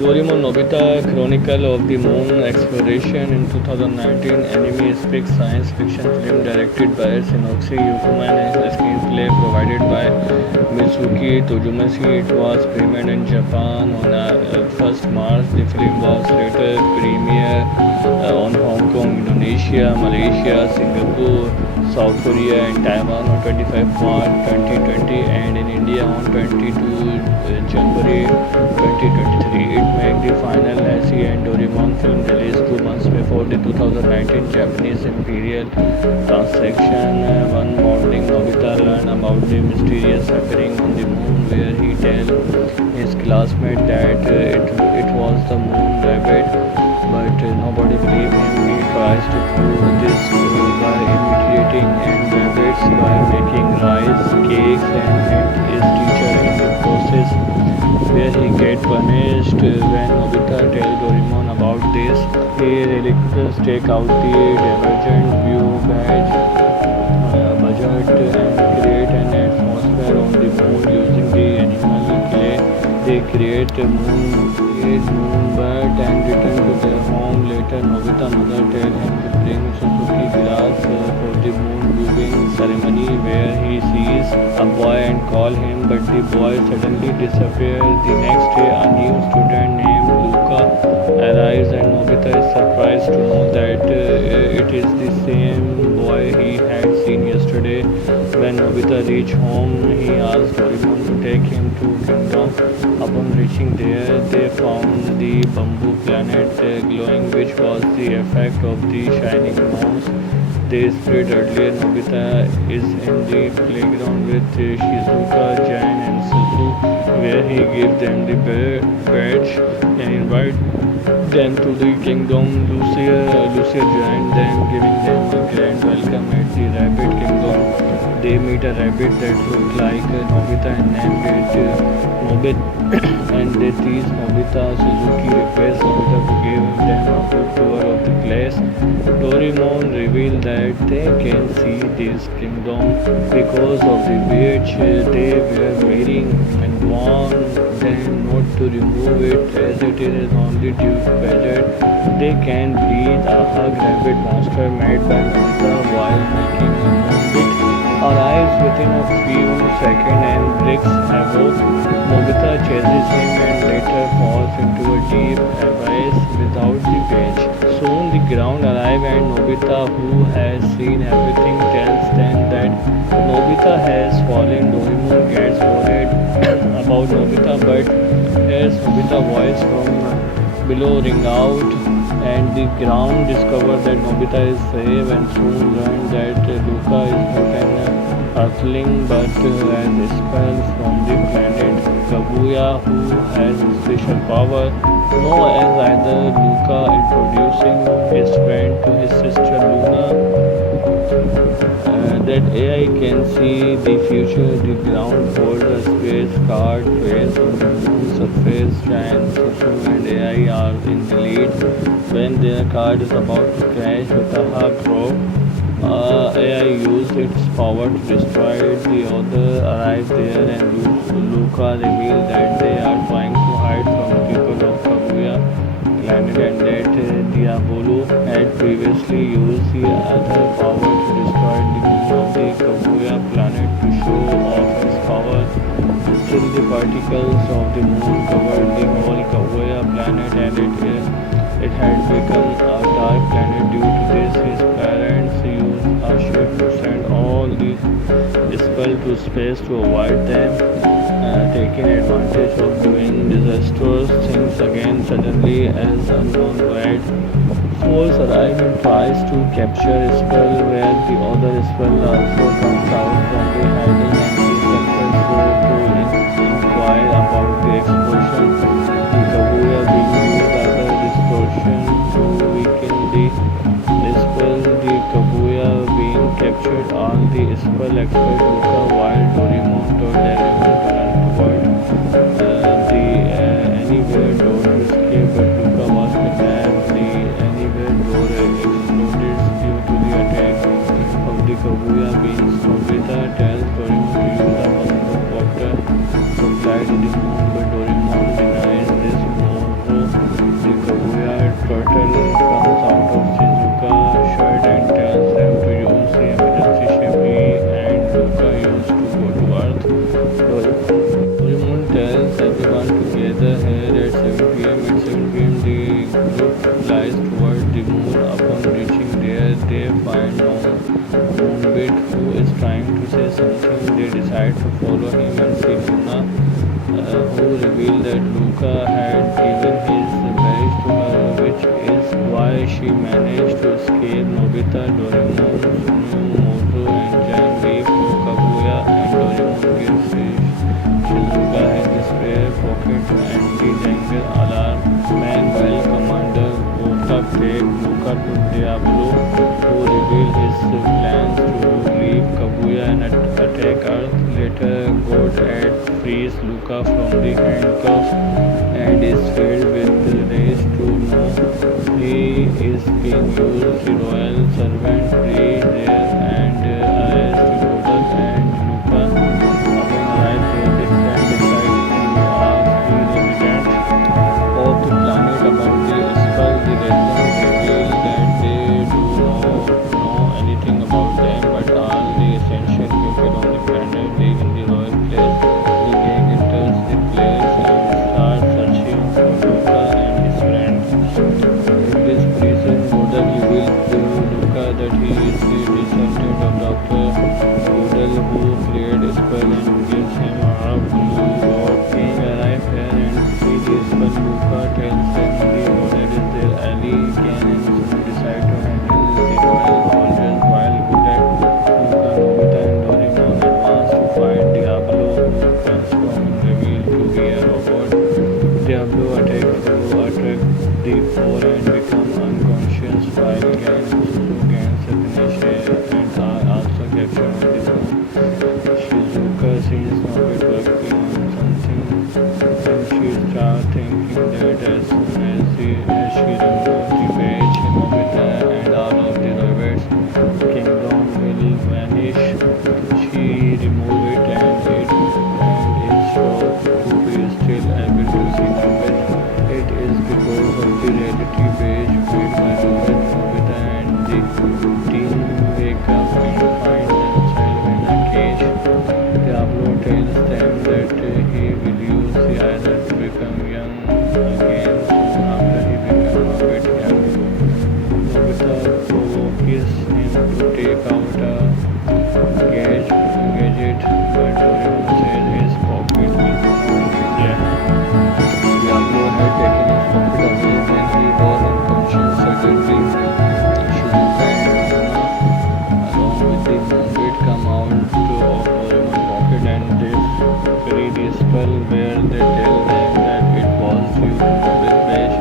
Doraemon Nobita Chronicle of the Moon Exploration in 2019 anime epic science fiction film directed by Shinichi Yukuman and a screenplay provided by Mitsuki Tojomashi. It was premiered in Japan on 1st March. The film was later premiered on Hong Kong, Indonesia, Malaysia, Singapore, South Korea and Taiwan on 25 March 2020 and in India on 22 January 2023. It made the final Lassie and Doraemon film release 2 months before the 2019 Japanese Imperial transaction. One morning, Nobita learned about the mysterious happening on the moon, where he tells his classmate that it was the moon rabbit, but nobody believed him. He tries to prove this by imitating and rabbits by making rice cakes and hit his teacher in the process, where he gets punished. When Nobita tells Doraemon about this, he reluctantly take out the divergent view budget and create an atmosphere on the moon using the animal clay. They create a moon bird and return to their home. Later, Nobita's mother tells him to bring Suzuki glass for the moon viewing ceremony, where he sees a boy and call him, but the boy suddenly disappears. The next day, a new student named Luca arrives, and Nobita is surprised to know that it is the same boy he had seen yesterday. When Nobita reaches home, he asks Doraemon to take him to Kingdom. Upon reaching there, they found the bamboo planet glowing, which was the effect of the shining moons they spread earlier. Nobita is in the playground with Shizuka, Jan, and Suzu, where he gives them the badge and invite them to the kingdom. Lucia joined them, giving them a grand welcome at the Rabbit Kingdom. They meet a rabbit that looked like Nobita and named it Nobit, and they tease Nobita. Suzuki requests Nobita to give them a full tour of the place. Doraemon reveals that they can see this kingdom because of the witch they were wearing and warn them not to remove it as it is only due to budget. They can breathe. A hug rabbit monster made by Nobita while making a moonbit arrives within a few seconds and wreaks havoc. Nobita chases him and later falls into a deep abyss without the page. Soon the ground arrives and Nobita, who has seen everything, tells them that Nobita has fallen. Doraemon gets worried about Nobita, but hears Nobita's voice from below ring out, and the ground discovers that Nobita is safe and soon learns that Luca is not an earthling but has a spell from the planet Kaguya, who has a special power known as either Luca introducing his friend to his sister Luna. That AI can see the future. The ground holds a space card trace on the moon's surface. Giant Susu and AI are in the lead. When their card is about to crash with a hard drop, AI used its power to destroy it. The other arrive there and Luca reveals that they are trying to hide from the people of Kaguya planet, and that Diabolo had previously used the other power to destroy the moon of the Kaguya planet to show off his power. Still, the particles of the moon covered the whole Kaguya planet, and it had become a dark planet. Due to this, his parents used a ship to send all the spell to space to avoid them taking advantage of doing disastrous things again. Suddenly, as unknown red force arrives and tries to capture spell, where the other spell also comes out from the hiding, and he successful to inquire about the explosion. The Kaguya being used other distortion to weaken the spell. The Kaguya being captured all the spell expert Luca, while Doraemon told everyone to run toward the anywhere door to escape, but Luca was kidnapped. The anywhere door exploded due to the attack of the Kaguya beings. Nobita tells Doraemon to use a helicopter to fly to the moon, but Doraemon denies this move. comes out of Shizuka's shirt and tells them to use the emergency chimney, and Luca used to go to Earth. Doraemon tells everyone to gather here at 7 p.m. At 7 p.m., the group flies toward the moon. Upon reaching there, they find Moonbit, who is trying to say something. They decide to follow him and see Luna, who revealed that Luca had given his badge to her, which is why she managed to escape. Nobita, Doraemon, Sunyu, Moto, and Jan leave to Kaguya, and Doraemon gives Shizuka his spare pocket anti-tanker alarm. Meanwhile, Commander Gotak takes Luca to Diablo, who reveals his plans to leave Kaguya and attack Earth. Later, Godad frees Luca from the handcuffs and is filled with rage to know he is being used. The royal servant frees there and arrests Godak and Luca. Upon arrival, they decide to ask the residents of the planet about the spell. The residents reveal that they do not know anything about them, but all the essential people on the planet live in the royal place. The gang enters the place and starts searching for Luca and his friends. In this prison, Godak reveals to Luca that he is the descendant of Dr. Godel, who played a spell, and gives him a hug. Lord King arrives here and sees the spell. Luca tells them the Godel is their ally. Ken and Sunu decide to handle the royal soldiers, while Godak, Luca, Nobita, and Doraemon advance to fight Diablo, who transforms revealed to be a robot. Diablo attacks the four and becomes unconscious, while Ken and Sunu gains amnesia and are also captured on the moon. Shizuka sees Nobita working on something, and she starts thinking that as soon as she removes the badge, Nobita and all of the robots' kingdom will vanish. She removes it and is shocked to be still able to see Nobita. It is because of the reality badge made by Nobita, and the team wake up and find themselves in a cage. Diablo tells them that he will use the idol to become young again soon after he becomes a bit young. Nobita provokes him to take out a gadget, but Doraemon says his pocket will jam. Diablo had taken his pocket away when he was unconscious. Suddenly, Shizuka and Luna, along with the Moonbit, come out of Doraemon's pocket, and they free the spell, where they tell them that it was due to Nobita's badge.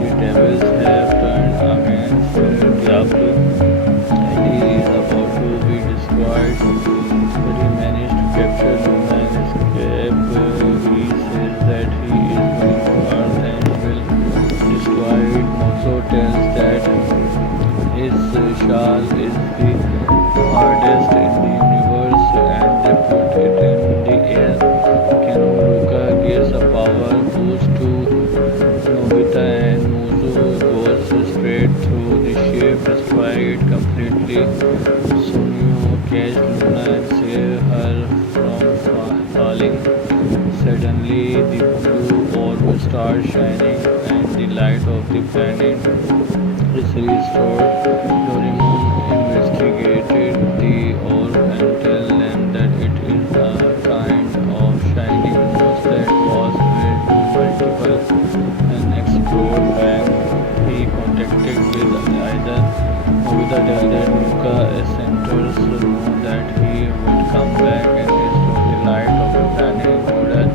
The devils have turned against Diablo, and he is about to be destroyed, but he managed to capture Luna and escape. He says that he is going to Earth and will destroy it. Mozo tells that his shawl is the hardest in the universe, and they put it in the air. Luca gives a power boost to Nobita, and Mozo goes straight through the ship, destroy it completely. Sunyu catches Luna and saves her from falling. Suddenly, the blue orb starts shining, and the light of the planet is restored. Doraemon investigated the orb and tells them that it is a kind of shining moon that was made to multiple and explode when he contacted with either. Nobita tells that Luca centers know that he would come back and restore the light of the planet. Godad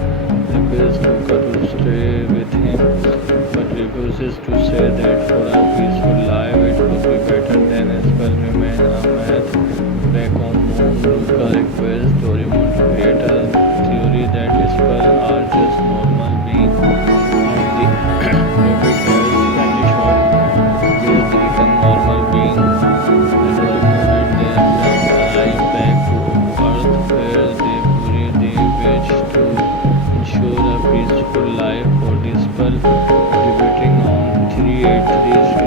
requests Luca to stay with him, but refuses to say that for a peaceful life it would be better than a spell remain a myth. Back on moon, Luca requests Doraemon to create a theory that spells are just normal beings, and the rabbit hairs vanish off. They become normal beings. Doraemon and their friend arrive back to Earth, where they bury the badge to ensure a peaceful life for the spell. Debating on 383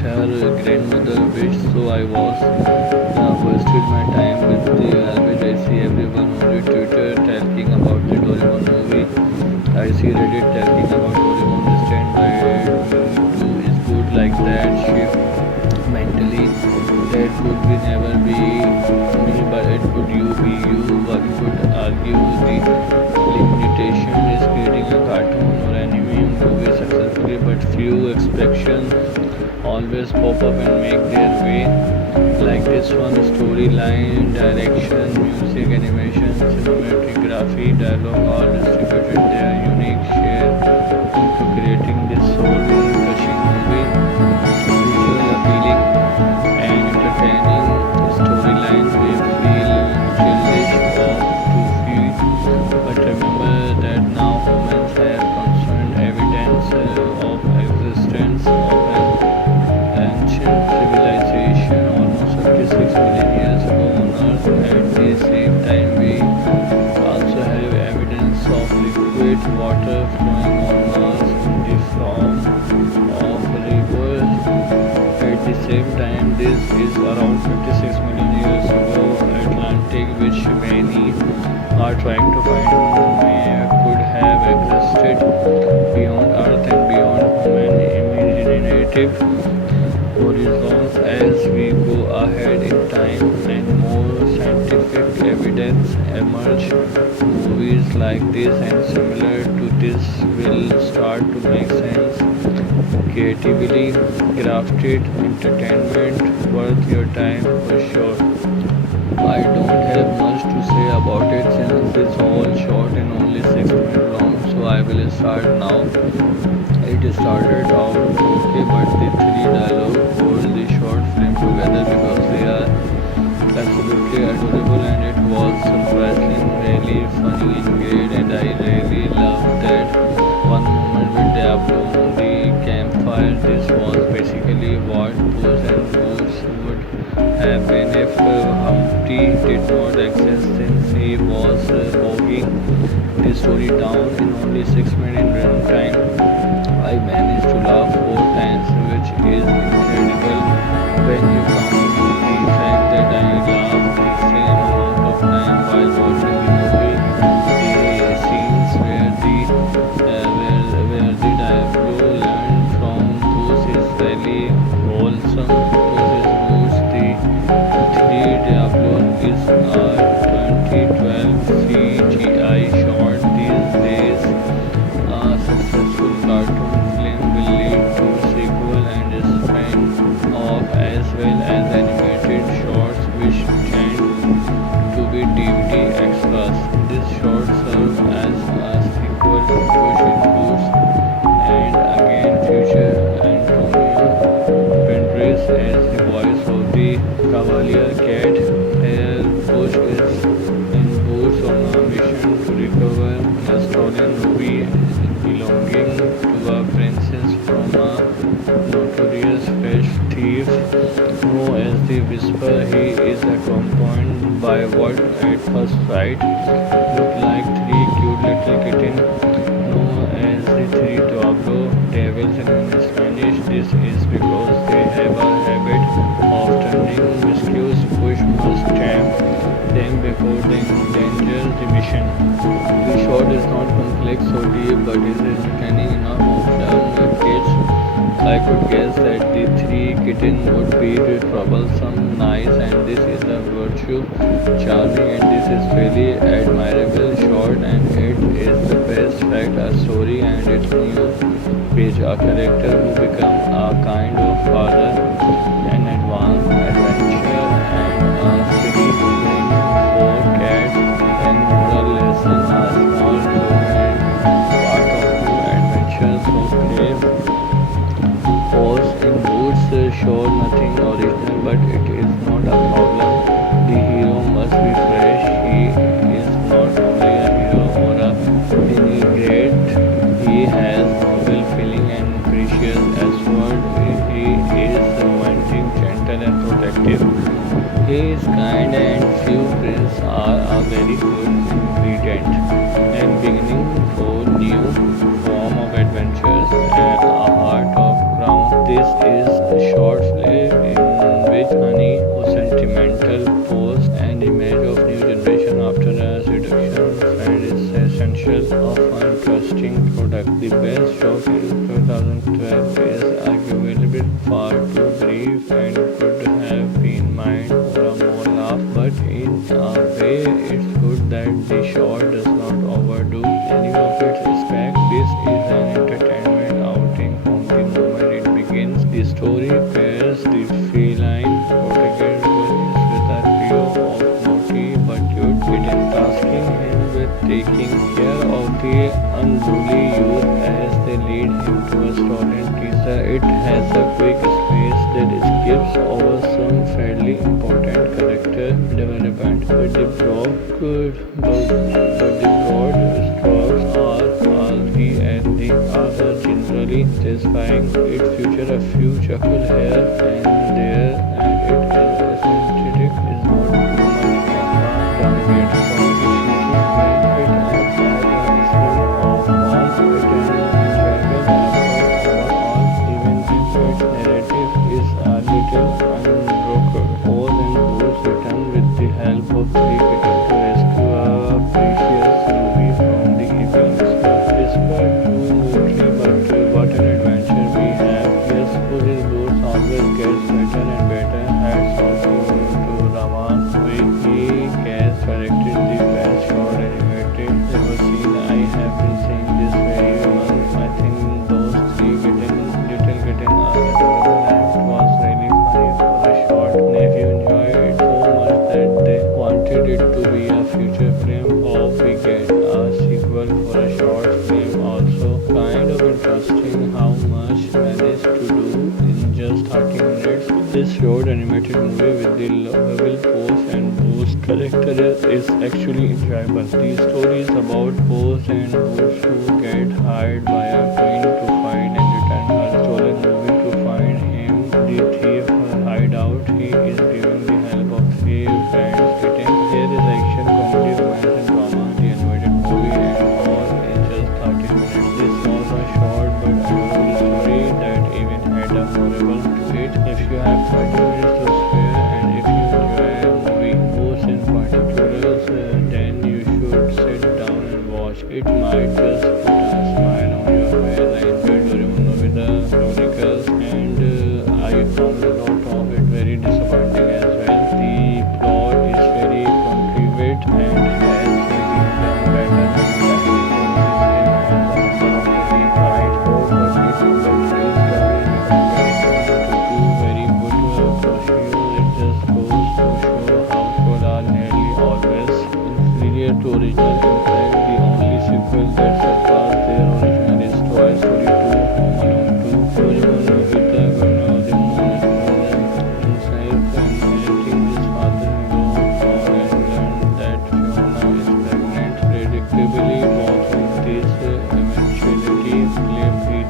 her grandmother wished, so I was wasted my time with the Albert. I see everyone on Twitter talking about the Doraemon movie. I see Reddit talking about Doraemon. Stand by me too is good like that. Shift mentally. That would be never be me, but it would you be you. One could argue the limitation is creating a cartoon or anime movie successfully, but few expressions always pop up and make their way. Like this one, storyline, direction, music, animation, cinematography, dialogue, all distributed their unique share into creating this soul-crushing movie. Visual appealing and entertaining storyline may feel childish or too few, but remember that now humans have constant evidence of existence of an ancient civilization almost 56 million years ago on Earth. At the same time, we also have evidence of liquid water flowing on Mars in the form of rivers. At the same time, this is around 56 million years ago. Atlantic, which many are trying to find, could have existed beyond Earth and beyond human imaginative horizons. As we go ahead in time and more scientific evidence emerge, movies like this and similar to this will start to make sense. Creatively crafted entertainment worth your time for sure. I don't have much to say about it since it's all short and only 6 minutes long, so I will start now. It started out okay, but the three dialogue hold the short film together because they are absolutely adorable, and it was surprisingly funny and great, and I really loved that one moment with Diablo on the campfire. This was basically what Puss and Boots would have been if Humpty did not exist, since he was bogging the story down in only 6 minutes runtime. I managed to laugh 4 times, which is incredible when you count the fact that I laughed the same amount of time while watching the movie. The scenes where the Diablo learned from Puss is really wholesome. Puss is Boots. The three Diablo is a 2012 CGI short. These days, a successful cartoon film will lead to sequel and spin-off as well as animated shorts which tend to be DVD extras. This short serves as a sequel to Puss in Boots and again feature Antonio Banderas as the voice of the Cavalier Cat. Here Puss is in Boots on a mission to recover a stolen ruby belonging to a princess from a notorious fish thief known as the Whisper. He is accompanied by what at first sight look like three cute little kittens known as the three Diablo devils in Spanish. This is because they have a habit of turning rescues. Push must tame them before they endanger the mission. The shot is not complex or deep, but is entertaining enough of kids. I could guess that the three kittens would be troublesome, nice, and this is a virtue, charming, and this is really admirable short, and it is the best fact a story and its new page, a character who become a kind of father, an advanced adventure, and a city bring four cats, and moral lesson, a small joke, and part of new adventures of play. Puss in Boots show nothing original, but it is not a problem. The hero must be fresh. He is not only a hero or a vinaigrette. He has noble feeling and precious effort. He is romantic, gentle, and protective. He is kind, and few prints are a very good ingredient and beginning for new form of adventures and a heart of crown. This is short perfect. The best joke in 2012 is arguably far too brief and could have been mined for a more laugh, but in a way it's good that the short does not overdo any of its respect. This is an entertainment outing from the moment it begins. The story pairs the feline protagonist with a trio of naughty but cute kittens, tasking him with taking care of the unruly youth as they lead him to a stolen pizza. It has a quick space that skips over some fairly important character development, but the broad strokes are easy and the other generally satisfying. It features a few chuckle here and there, and it is aesthetic is not too much of a downgrade from the cheesy way. It adds a smell of warmth, wit and enjoyable effort overall, even if its narrative is a little unbroken. Pose and Booze return with the help of three kittens to rescue a precious ruby from the evil whispered too smoothly, but what an adventure we have. Yes, Puss's Boots always gets better and better. Hats off to Raman, he has directed the best short animated ever seen. I have been saying this very month. I think those three little kittens are adorable, and it was really funny for a short. Nephew enjoyed it so much that they wanted it to be a feature film. Hope we get a sequel for a short film also. Kind of interesting how much managed to do in just 30 minutes. This short animated movie with the lovable Pose and Booze character is actually enjoyable. The story is about Pose and Booze who get hired by a queen to find and return her stolen movie. To find him, the thief hideout, he is given the help of three friends. Here is action, comedy, romance and drama. The animated movie and all in just 30 minutes. This was a short but adorable story that even had a moral to it. If you have 30 minutes to spare and if you enjoy a movie, Booze in particular, then you should sit down and watch. It might just put a smile on your face. I enjoyed Doraemon Nobita Chronicles and I found a lot of it very disappointing as well. The plot is very contrived and has been done better than that. To original. In fact, the only sequel that surpassed their original is Toy Story 2, Home Alone 2. Doraemon Nobita Governor of the Moon is himself and narrating his father-in-law Paul and learned that Fiona is pregnant. Predictably, both of these eventuality claim pretty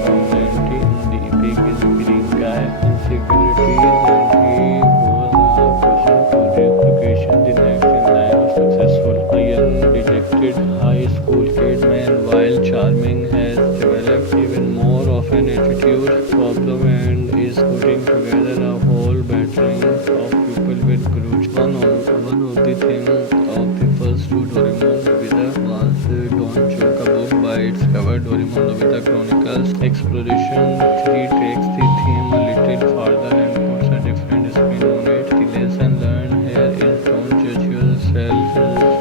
dishonesty in the epic is Green Guy insecurities and he goes pushing for replication. The next in line of successful. A young dejected high school kid, while charming, has developed even more of an attitude problem and is putting together a whole battering of people with grudge. One of the things of the first two Doraemon Nobita was Don't Choke a Book by its cover. Doraemon Nobita Chronicles Exploration 3 takes the theme a little farther and puts a different spin on it. The lesson learned here is don't judge yourself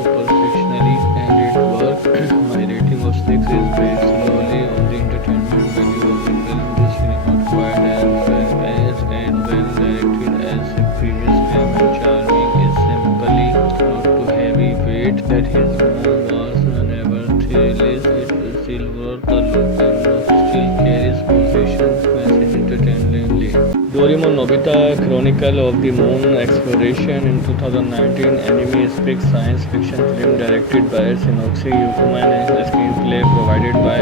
superficially, and it works. My rating of 6 is based solely on the entertainment value of the film. This film not quite as well as and well directed as the previous film, and charming is simply not too heavy weight that his mom was nevertheless. It is still worth a look and still carries positions message entertainingly. Doraemon Nobita Chronicle of the Moon Exploration in 2019 anime epic science fiction film directed by Shinichi Yukuman and a screenplay provided by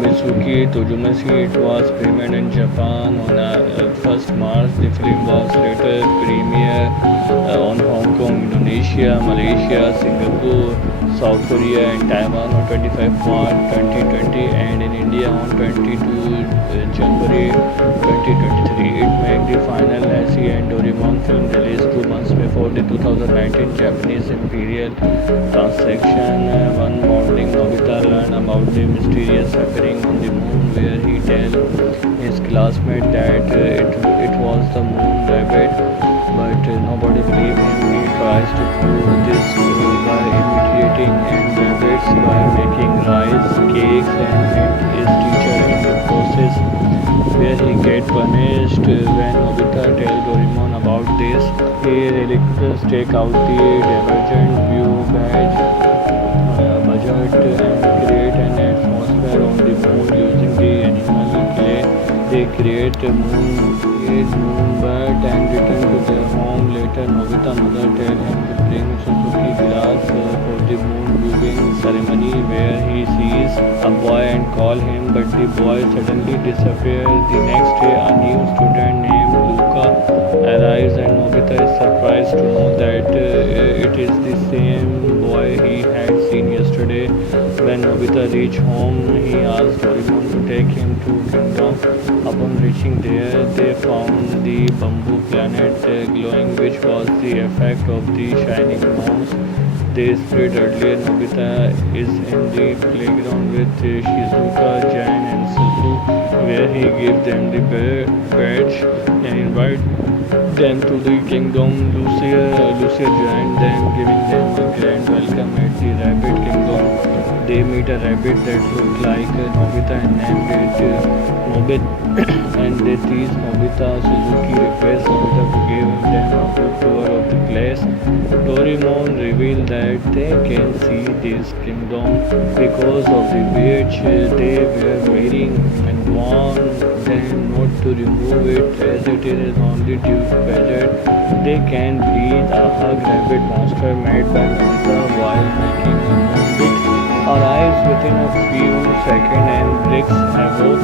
Mitsuki Tojomashi. It was premiered in Japan on 1st March. The film was later premiered on Hong Kong, Indonesia, Malaysia, Singapore, South Korea and Taiwan on 25 March 2020 and in India on 22 January 2023. It made the final Lassie and Doraemon film release 2 months before about the 2019 Japanese Imperial transaction. One morning, Nobita learned about the mysterious happening on the moon, where he tells his classmate that it was the moon rabbit, but nobody believed him. He tries to prove this by imitating and rabbits by making rice cakes and hit his teacher in the process, where he get punished. When Nobita tells Doraemon about this, he reluctantly take out the Divergent View badge budget and create an atmosphere on the moon using the animal clay. They create a moon bird and return to their home. Later, Nobita's mother tells him to bring Suzuki glass for the moon viewing ceremony, where he sees a boy and call him, but the boy suddenly disappears. The next day, a new student named Luca arrives, and Nobita is surprised to know that it is the same boy he had seen yesterday. When Nobita reached home, he asks Doraemon to take him to Kingdom. Upon reaching there, they found the bamboo planet glowing, which was the effect of the shining moons they spread earlier. Nobita is in the playground with Shizuka, Jan, and Suzu, where he gives them the badge and invites them to the kingdom. Lucia joined them, giving them a grand welcome at the Rabbit Kingdom. They meet a rabbit that looked like Nobita and named it Nobit, and they tease Nobita. Suzuki requests Nobita to give them a good tour of the place. Doraemon reveals that they can see this kingdom because of the badge they were wearing, and warn them not to remove it as it is only due to budget. They can breathe. A hug rabbit monster made by Nobita while making a moonbit arrives within a few seconds and wreaks havoc.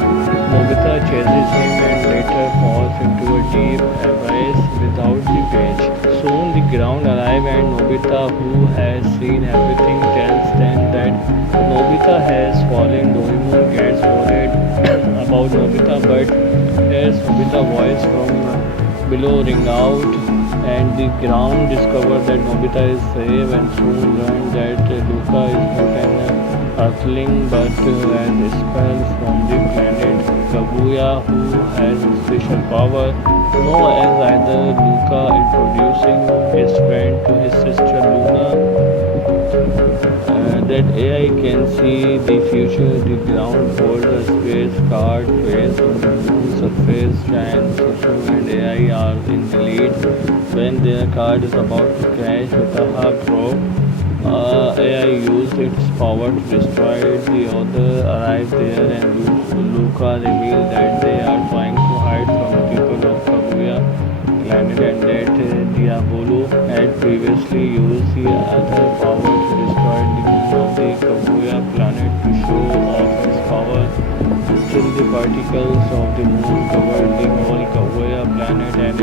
Nobita chases him and later falls into a deep abyss without the badge. Soon the ground arrives, and Nobita, who has seen everything, tells them that Nobita has fallen. Doraemon gets worried about Nobita, but hears Nobita's voice from below ring out, and the ground discovers that Nobita is safe, and soon learn that Luca is not an Earthling but an spell from the planet Kaguya, who has a special power. Known as either Luca, introducing his friend to his sister Luna, that AI can see the future. The ground holds a space card phase on the moon surface, and Susu and AI are in the lead. When their card is about to crash with a hard drop, AI used its power to destroy it. The other arrive there, and Luca reveals that they are trying to hide from the people of Kaguya planet, and that Diabolo had previously used the other power to destroy the moon of the Kaguya planet to show off his power. Still, the particles of the moon covered the whole Kaguya planet, and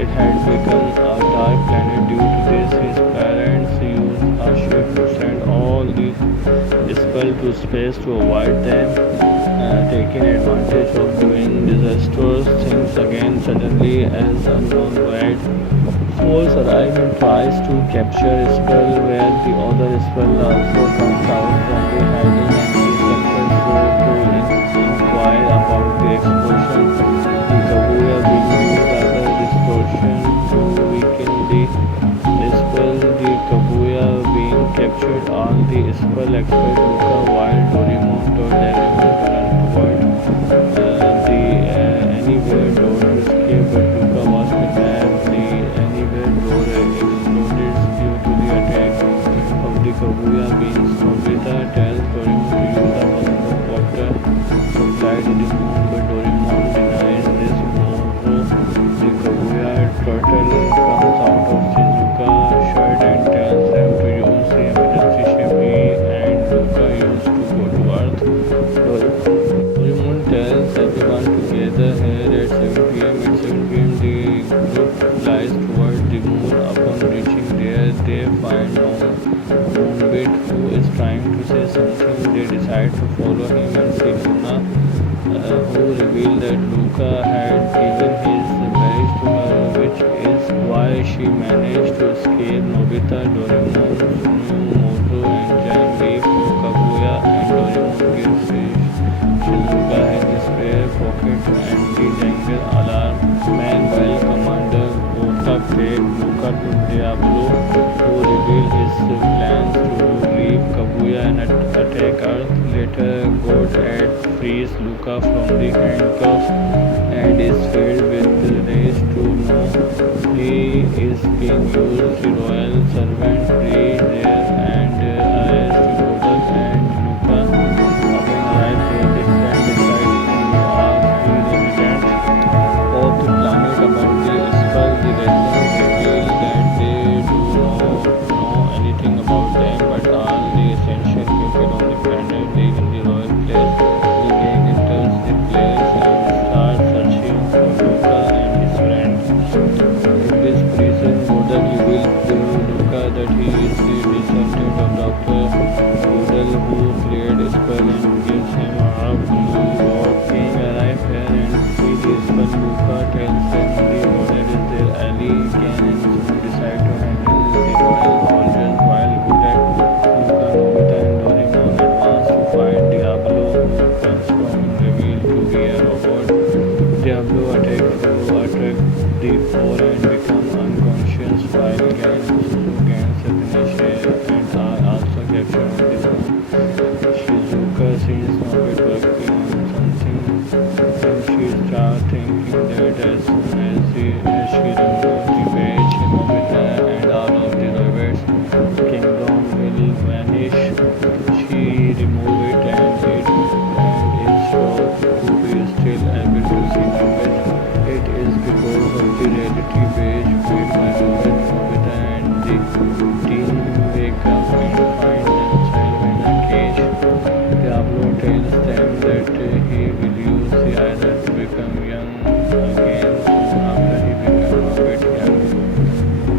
it had become a dark planet. Due to this, his parents used a ship to send all the spell to space to avoid them taking advantage of doing disastrous things again. Suddenly, as unknown red force arrives and tries to capture spell, where the other spell also comes out from the hiding, and he suffers to inquire about the explosion. The Kaguya will use other distortion to weaken the spell. The Kaguya being captured on the spell expert Luca, while Doraemon told everyone to run toward the anywhere door to escape, but Luca was kidnapped. The anywhere door exploded due to the attack of the Kaguya beings. Nobita tells Doraemon to use a helicopter to fly to the moon, but Doraemon denies this. Moreover, the Kaguya turtle comes out of Shizuka's shirt and tells them to use the emergency ship he and Luca used to go to Earth. Doraemon tells everyone to gather here at 7 pm. At 7 pm, the group flies toward the moon. Upon reaching there, they find Moonbit, who is trying to say something. They decide to follow him and see Luna, who revealed that Luca had given his badge to her, which is why she managed to escape. Nobita, Doraemon, Sunu, Moto, and Jan leave Kaguya, and Doraemon gives Shizuka his spare pocket anti-tangle alarm. Meanwhile, Commander Ota takes Luca to Diablo to reveal his plans to leave Kaguya and attack Earth. Later, God Ed frees Luca from the handcuffs and is filled with rage to know he is being used. The royal servant free there and arrest Rodolph and Luca. Upon arrival, they decide to ask the residents of the planet about the spell. The residents reveal that they do not know anything about them, but all the essential people on the planet live in the royal place. The gang enters the place and starts searching for Luca and his friends. In this prison, Godel reveals to Luca that he is the descendant of Dr. Godel, who created a spell and gives him a blue rod. King arrives here and sees the spell. Luca tells them the Godel is their ally. Ken and Sue decide to handle the royal soldiers while Godel, Luca, Nobita, and Doraemon advance to find Diablo, who transforms revealed to be a robot. Diablo attacks the four and become unconscious while Ken gains amnesia and are also captured on the moon. Shizuka sees Nobita working on something and she starts thinking that as soon as she removes the page, Nobita and all of the robots kingdom will vanish. She removes it and is shocked to be still able to see Nobita. It is because of the reality page made by Nobita and the team wake up and find themselves in a cage. Diablo tells them that he will use the idol to become young again soon after he becomes a bit young.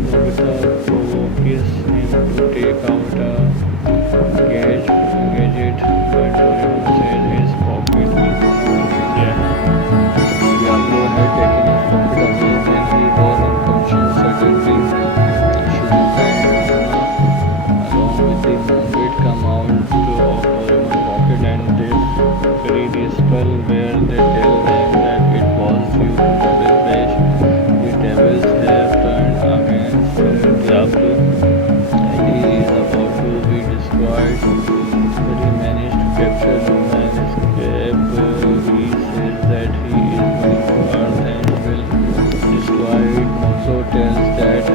Nobita provokes him to take out a gadget, but Doraemon says his pocket is yeah. Diablo had taken his pocket away when he was unconscious. Suddenly, Shizuka and Luna, along with the Moonbeat, come out of Doraemon's pocket and they free the spell where they tell them that it was due to Nobel's wish. The devils have turned against Diablo and he is about to be destroyed, but he managed to capture Luna and escape. He says that he is going to Earth and will destroy it. Mozo tells that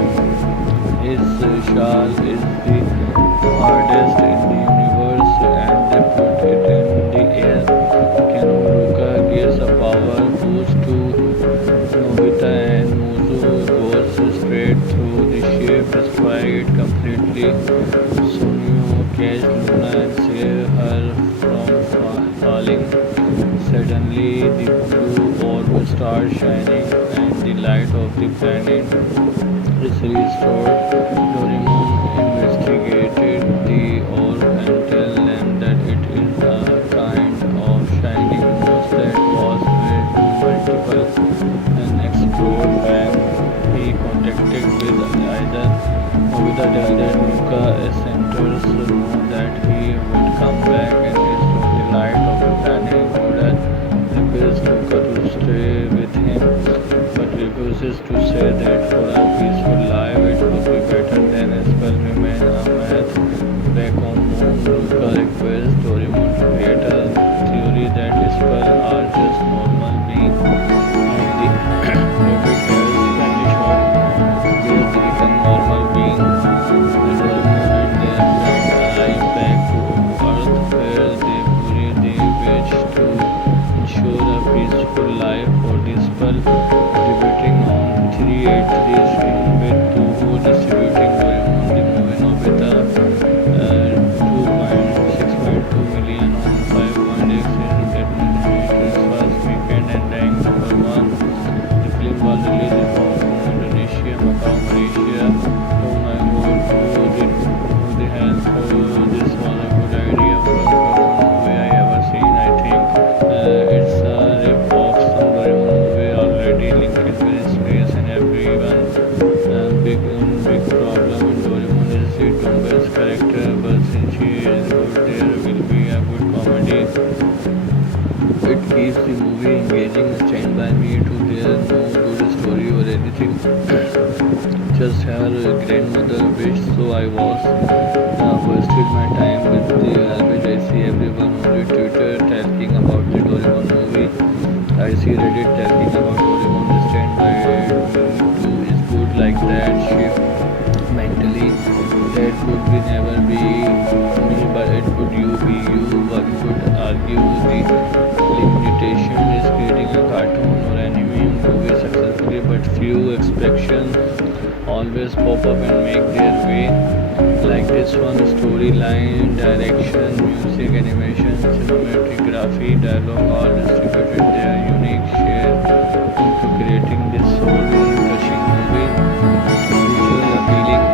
his shawl is the hardest in the universe and they put it in the air. Luca gives a power boost to Nobita and Mozo goes straight through the ship, destroy it completely. Sunio catches Luna and saves her from falling. Suddenly, the blue orb starts shining and the light of the planet is restored. Doraemon investigated the orb and tells them that it is a kind of shining ghost that was made to multiple and explode when he contacted with either. Nobita tells that Luca centers know that he would come back and restore the light of the planet. Godel appeals Luca to stay with him, but refuses to say that for a peaceful life it would be better than a spell remain a myth. Back on moon, Luca requests Doraemon to create a theory that spells are just normal beings and the rabbit hairs vanish off where they become normal beings. Doraemon and their friend arrive back to Earth where they bury the witch to ensure a peaceful life for the spell. Debating on 383 screen with Toho distributing Doraemon the movie Nobita 2.6.2 million on 5.x in its first weekend and ranked number 1. The film was released in Hong Kong, Indonesia, Macau, Malaysia. Oh my god, who the hell thought this was a good idea from the movie I ever seen? I think it's a rip-off some Doraemon movie already linked with space and everyone stand by me to their no good story or anything. Just her grandmother wished, so I was wasted my time with the garbage. I see everyone on the Twitter talking about the Doraemon movie. I see Reddit talking about Doraemon. Stand by to is good like that. Shift mentally. That could be never be me, but it could you be you. One could argue the limitation is creating a cartoon or anime movie successfully, but few exceptions always pop up and make their way. Like this one, storyline, direction, music, animation, cinematography, dialogue, all distributed their unique share into creating this soul-touching movie. Visual appealing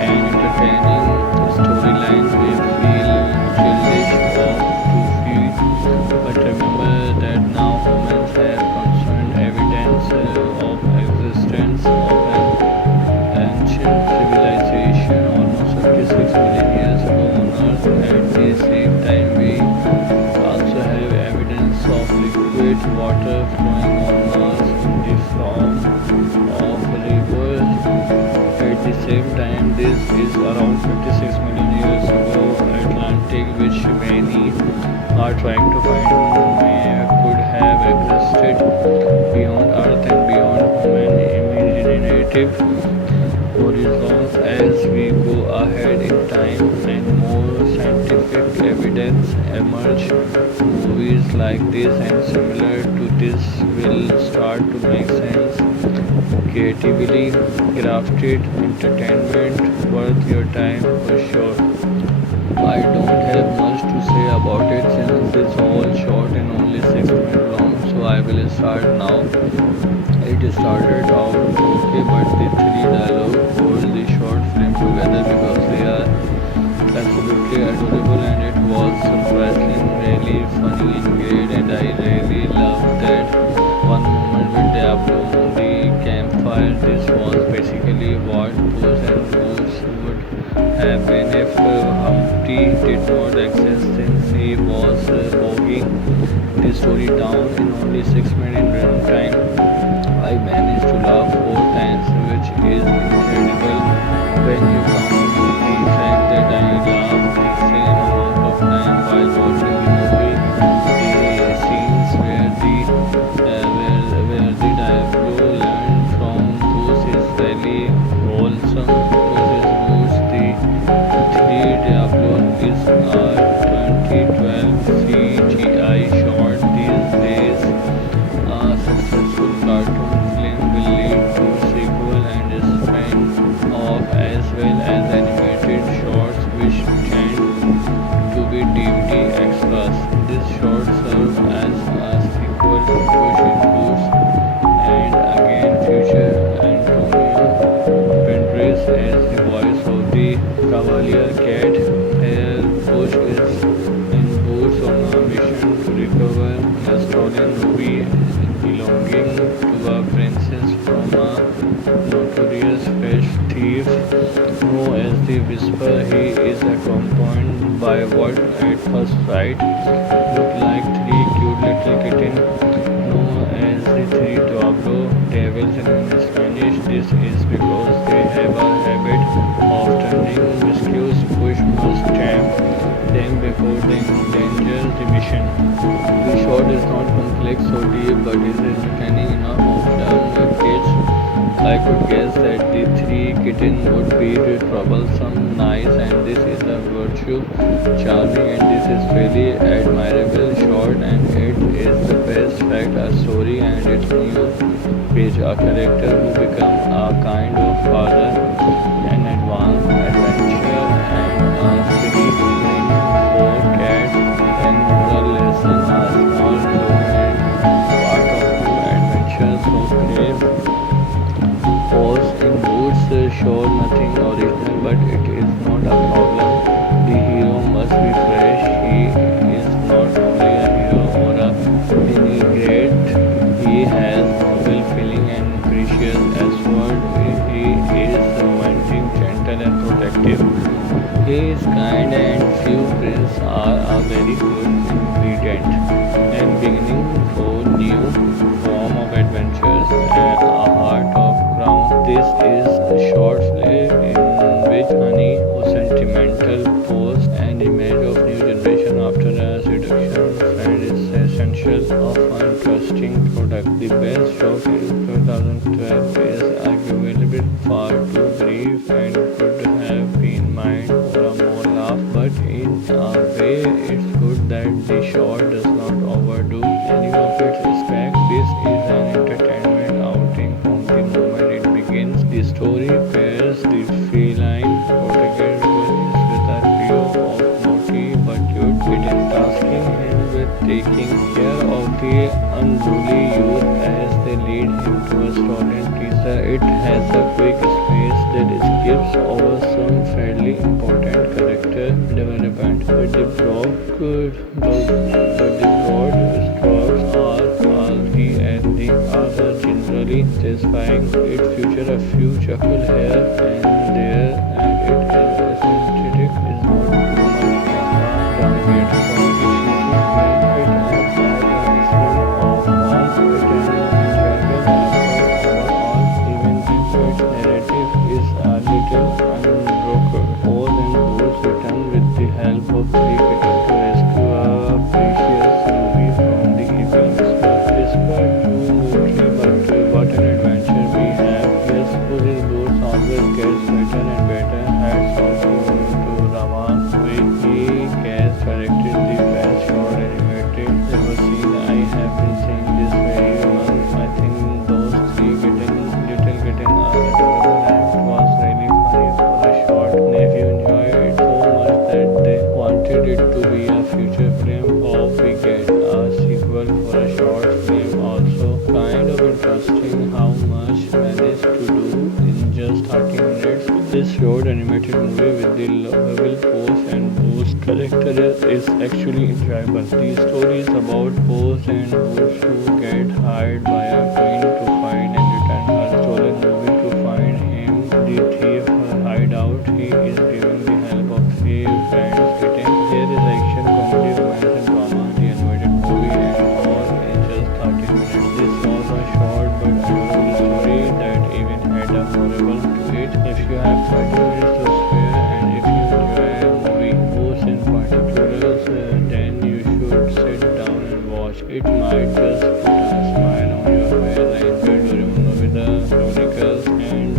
and entertaining storylines may feel childish or too few, but remember that now humans have constant evidence of existence of an ancient civilization almost 56 million years ago on Earth. At the same time, we also have evidence of liquid water flowing on Mars in the form of rivers. At the same time, this is around 56 million years ago. Atlantic, which many are trying to find could have existed beyond Earth and beyond human imaginative horizons. As we go ahead in time and more scientific evidence emerge, movies like this and similar to this will start to make sense. Creatively crafted entertainment worth your time for sure. I don't have much to say about it since it's all short and only 6 minutes long, so I will start now. It started out okay, but the three dialogue hold the short film together because they are absolutely adorable and it was surprisingly really funny and great, and I really loved that one moment with Diablo on the campfire. This was basically what Puss and Boots would have been if Humpty did not exist, since he was bogging the story down in only 6 minutes runtime. I managed to laugh 4 times, which is incredible when you count the fact that I laughed the same amount of time while watching the movie. The scenes where the Diablo learned from Goose is really wholesome. Goose is Goose. The three Diablo is a 2012 CGI short. These days, a successful cartoon film will lead to sequel and spin-off as well as animated shorts which tend to be DVD extras. This short serves as a sequel to Puss in Boots, and again feature Antonio Banderas as the voice of the Cavalier Cat. Here Puss is in Boots on a mission to recover a stolen ruby belonging to a princess from a notorious fish thief known as the Whisper. He is accompanied by what at first sight look like three cute little kittens known as the three Diablo devils in Spanish. This is because they have a habit of turning rescues. Push must tame them before they endanger the mission. The shot is not complex or deep, but is entertaining enough of kids. I could guess that the three kittens would be troublesome, nice, and this is a virtue, charming, and this is really admirable short, and it is the best fact, a story and its new page, a character who become a kind of father, an advanced adventure, and a city queen for cats, and moral lesson, a small dominant part of new adventure. So brave. Puss in Boots sure nothing original, but it is not a problem. The hero must be fresh. He is not only a hero or a vinaigrette. He has noble feeling and precious assured. He is romantic, gentle, and protective. He is kind, and few princes are a very good ingredient and beginning for new Princess, A Heart of Crown. This is a short film in which Honey, whose sentimental pose and image of new generation after a seduction friend is essential of an interesting product. The best shock in 2012 is arguably far too brief and could have been mined for a more laugh, but in a way it's good that the short does not overdo any of its respect. This is an entertainment outing from the moment it begins. The story pairs the feline protagonist with a trio of naughty but cute kittens, tasking him with taking care of the unruly youth as they lead him to a stolen teaser. It has a quick space that skips over some fairly important character development, but the broad strokes are all the and the other generally satisfying. It features a few chuckle here and there, and it is aesthetic is not too much downgrade from the shooting. It adds a skill of mass pretend enjoyable overall, even if its narrative is a little unbroken. Pose and Boots return with the help of three kittens to rescue a precious ruby from the evil whisper too moodily, but what an adventure we have. Yes, Puss in Boots always gets better and better. Hats off to Raman, he has directed the best short animated ever seen. I have been saying this very month. I think those three little kittens are adorable, and it was really funny for a short. And if you enjoy it so much that they wanted it to be a feature film, or we get a sequel for a short film. Also, kind of interesting how much managed to do in just 30 minutes. This short animated movie with the lovable Pose and Boost character is actually enjoyable. The story is about Pose and Boost who get hired by a queen to find and return her stolen movie. To find him, the thief hideout. He is given the help of three friends. There is action, comedy, romance, and drama. The animated movie and all in just 30 minutes. This was a short but adorable story that even had a moral to it. If you have 30 minutes to spare and if you enjoy a movie, Boost in particular, then you should sit down and watch. It might just put a smile on your face. I enjoyed Doraemon Nobita Chronicles, and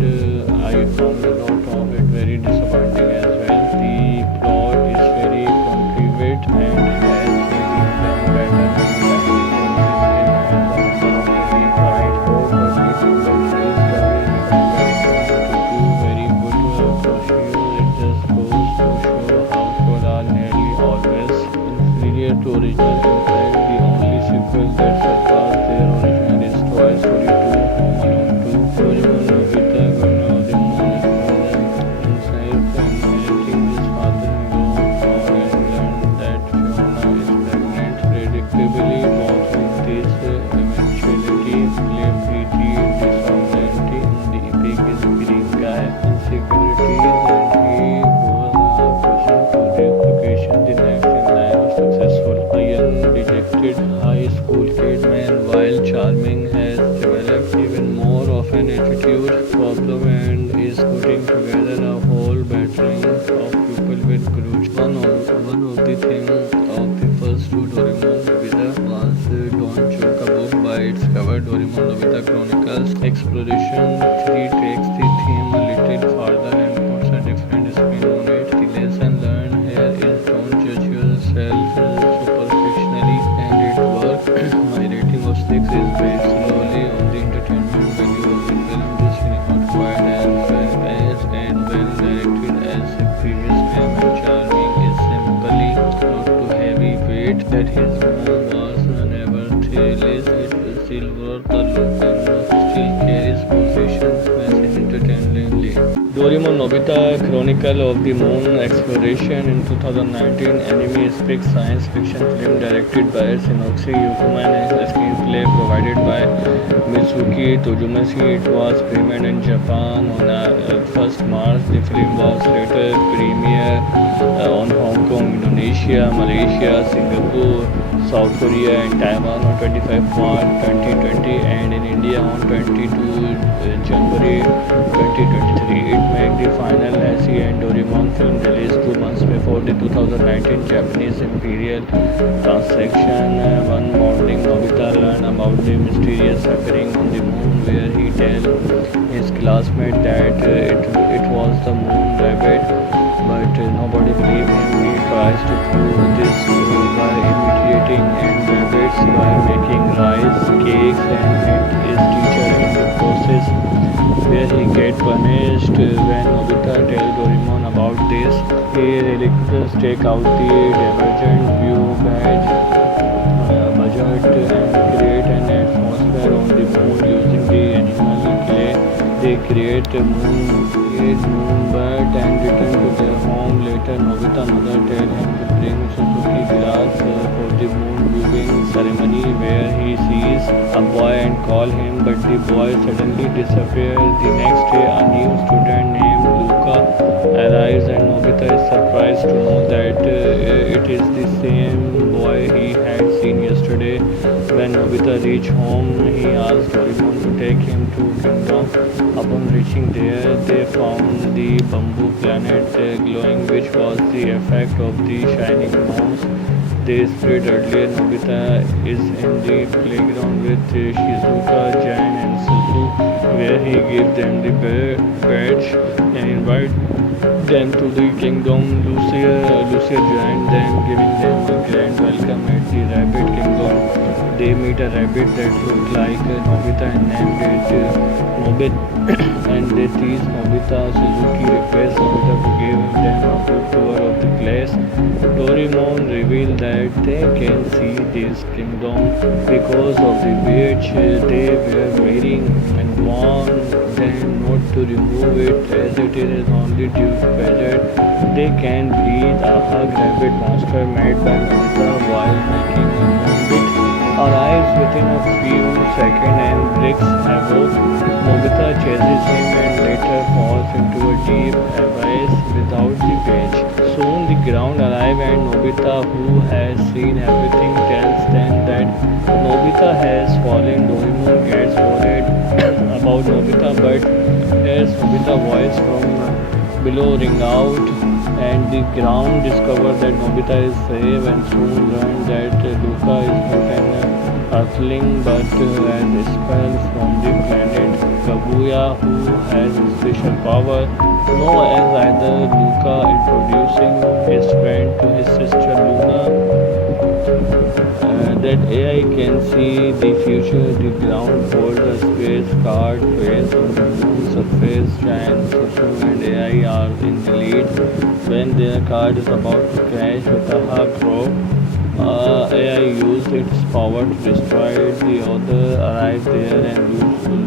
I found a lot of it very disappointing as well. The plot is very contrived and has been done better than that. This film has a very bright hope, but it is dull in comparison to two very good Toshio. It just goes to show how shows are nearly always inferior to original. In fact, the only sequel that surpassed their original is Toy Story 2, Home Alone 2. Doraemon Nobita Doraemon is himself and inheriting his father-in-law power and learned that Fiona is pregnant. Predictably, both of these eventuality play pretty dishonorably in the epic is being guy insecurities, and he goes pushing to the education, the next in line of successful. A young dejected high school kid, while charming, has developed even more of an attitude problem and is putting together a whole battering of people with grudge. One of the things of the first two Doraemon Nobita was Don't Joke, a book by its cover. Doraemon Nobita Chronicles Exploration 3 takes the theme a little farther and puts a different spin on it. The lesson learned here is don't judge yourself superficially, and it worked. My rating of 6 is based solely on the entertainment value of the film. This film not quite as well paced and well directed as the previous film, and charming is simply not too heavyweight that his mom was nevertheless it still worth a look and still carries positions message entertainingly. Doraemon Nobita Chronicle of the Moon Exploration in 2019 anime epic science fiction film directed by Shinichi Yukuma and a screenplay provided by Mitsuki Tojomashi. It was premiered in Japan on 1st March. The film was later premiered on Hong Kong, Indonesia, Malaysia, Singapore, South Korea and Taiwan on 25 March 2020, and in India on 22 January 2023. It made the final Lassie and Doraemon film release 2 months before the 2019 Japanese Imperial transaction. One morning, Nobita learned about the mysterious happening on the moon, where he tells his classmate that it was the moon rabbit, but nobody believed him. He tries to prove this by imitating and rabbits by making rice cakes and hit his teacher in the process, where he gets punished. When Nobita tells Doraemon about this, he reluctantly take out the divergent view budget and create an atmosphere on the moon using the animal clay. They create a moon bird and return to their home. Later, Nobita's mother tells him to bring Suzuki glass for the moon viewing ceremony, where he sees a boy and call him, but the boy suddenly disappears. The next day, a new student named Luca arrives, and Nobita is surprised to know that it is the same boy he had seen yesterday. When Nobita reached home, he asks Doraemon to take him to Kingdom. Upon reaching there, they found the bamboo planet glowing, which was the effect of the shining moons they spread earlier. Nobita is in the playground with Shizuka, Jan, and Suzu, where he gives them the badge and invites them to the kingdom. Lucia joined them, giving them a grand welcome at the Rabbit Kingdom. They meet a rabbit that looked like Nobita and named it Nobit, and they tease Nobita. Suzuki requests Nobita to give them a full tour of the place. Doraemon reveals that they can see this kingdom because of the badge they were wearing, and warn them not to remove it as it is only due to budget. They can breathe. A hug rabbit monster made by Nobita while making a moonbit arrives within a few seconds and wreaks havoc. Nobita chases him and later falls into a deep abyss without the badge. Soon the ground arrives, and Nobita, who has seen everything, tells them that Nobita has fallen. Doraemon gets worried about Nobita, but hears Nobita's voice from below ring out, and the ground discovers that Nobita is safe and soon learns that Luca is not an earthling but has a spell from the planet Kaguya, who has a special power. Known as either Luca introducing his friend to his sister Luna, that AI can see the future. The ground holds a space card trace on the moon's surface. Giant Susu and AI are in the lead. When their card is about to crash with a hard drop, AI used its power to destroy it. The other arrive there, and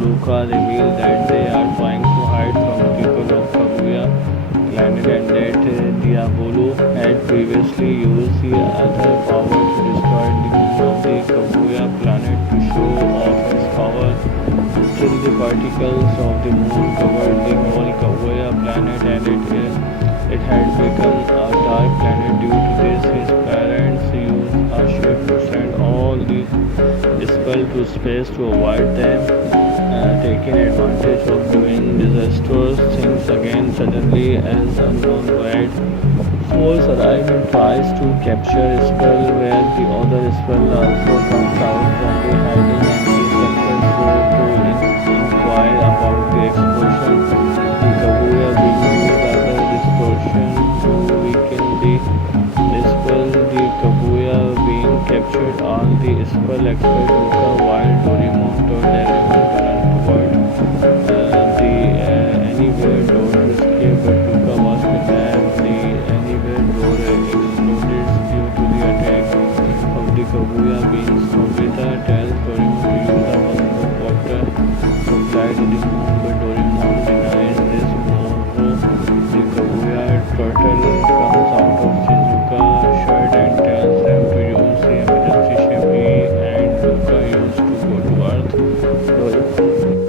Luca reveals that they are trying to hide from the people of Kaguya planet, and that Diabolo had previously used the other power to destroy the moon of the Kaguya planet to show off his power. Still, the particles of the moon covered the whole Kaguya planet, and it had become a dark planet. Due to this, his parents used a ship to send all the spell to space to avoid them taking advantage of doing disastrous things again. Suddenly, as unknown white force arrives and tries to capture a spell, where the other spell also comes out from the hiding, and he successful to inquire about the explosion. The Kaguya being used other distortion to weaken the spell. The Kaguya being captured all the spell except Luca, while Doraemon told everyone to run toward the anywhere door to escape, but Luca was kidnapped. The anywhere door exploded due to the attack of the Kaguya beings. Nobita tells Doraemon to use a helicopter to fly to the moon, but Doraemon denies this move. The Kaguya turtle comes out of Shizuka's shirt and tells them to use the emergency ship he and Luca used to go to Earth.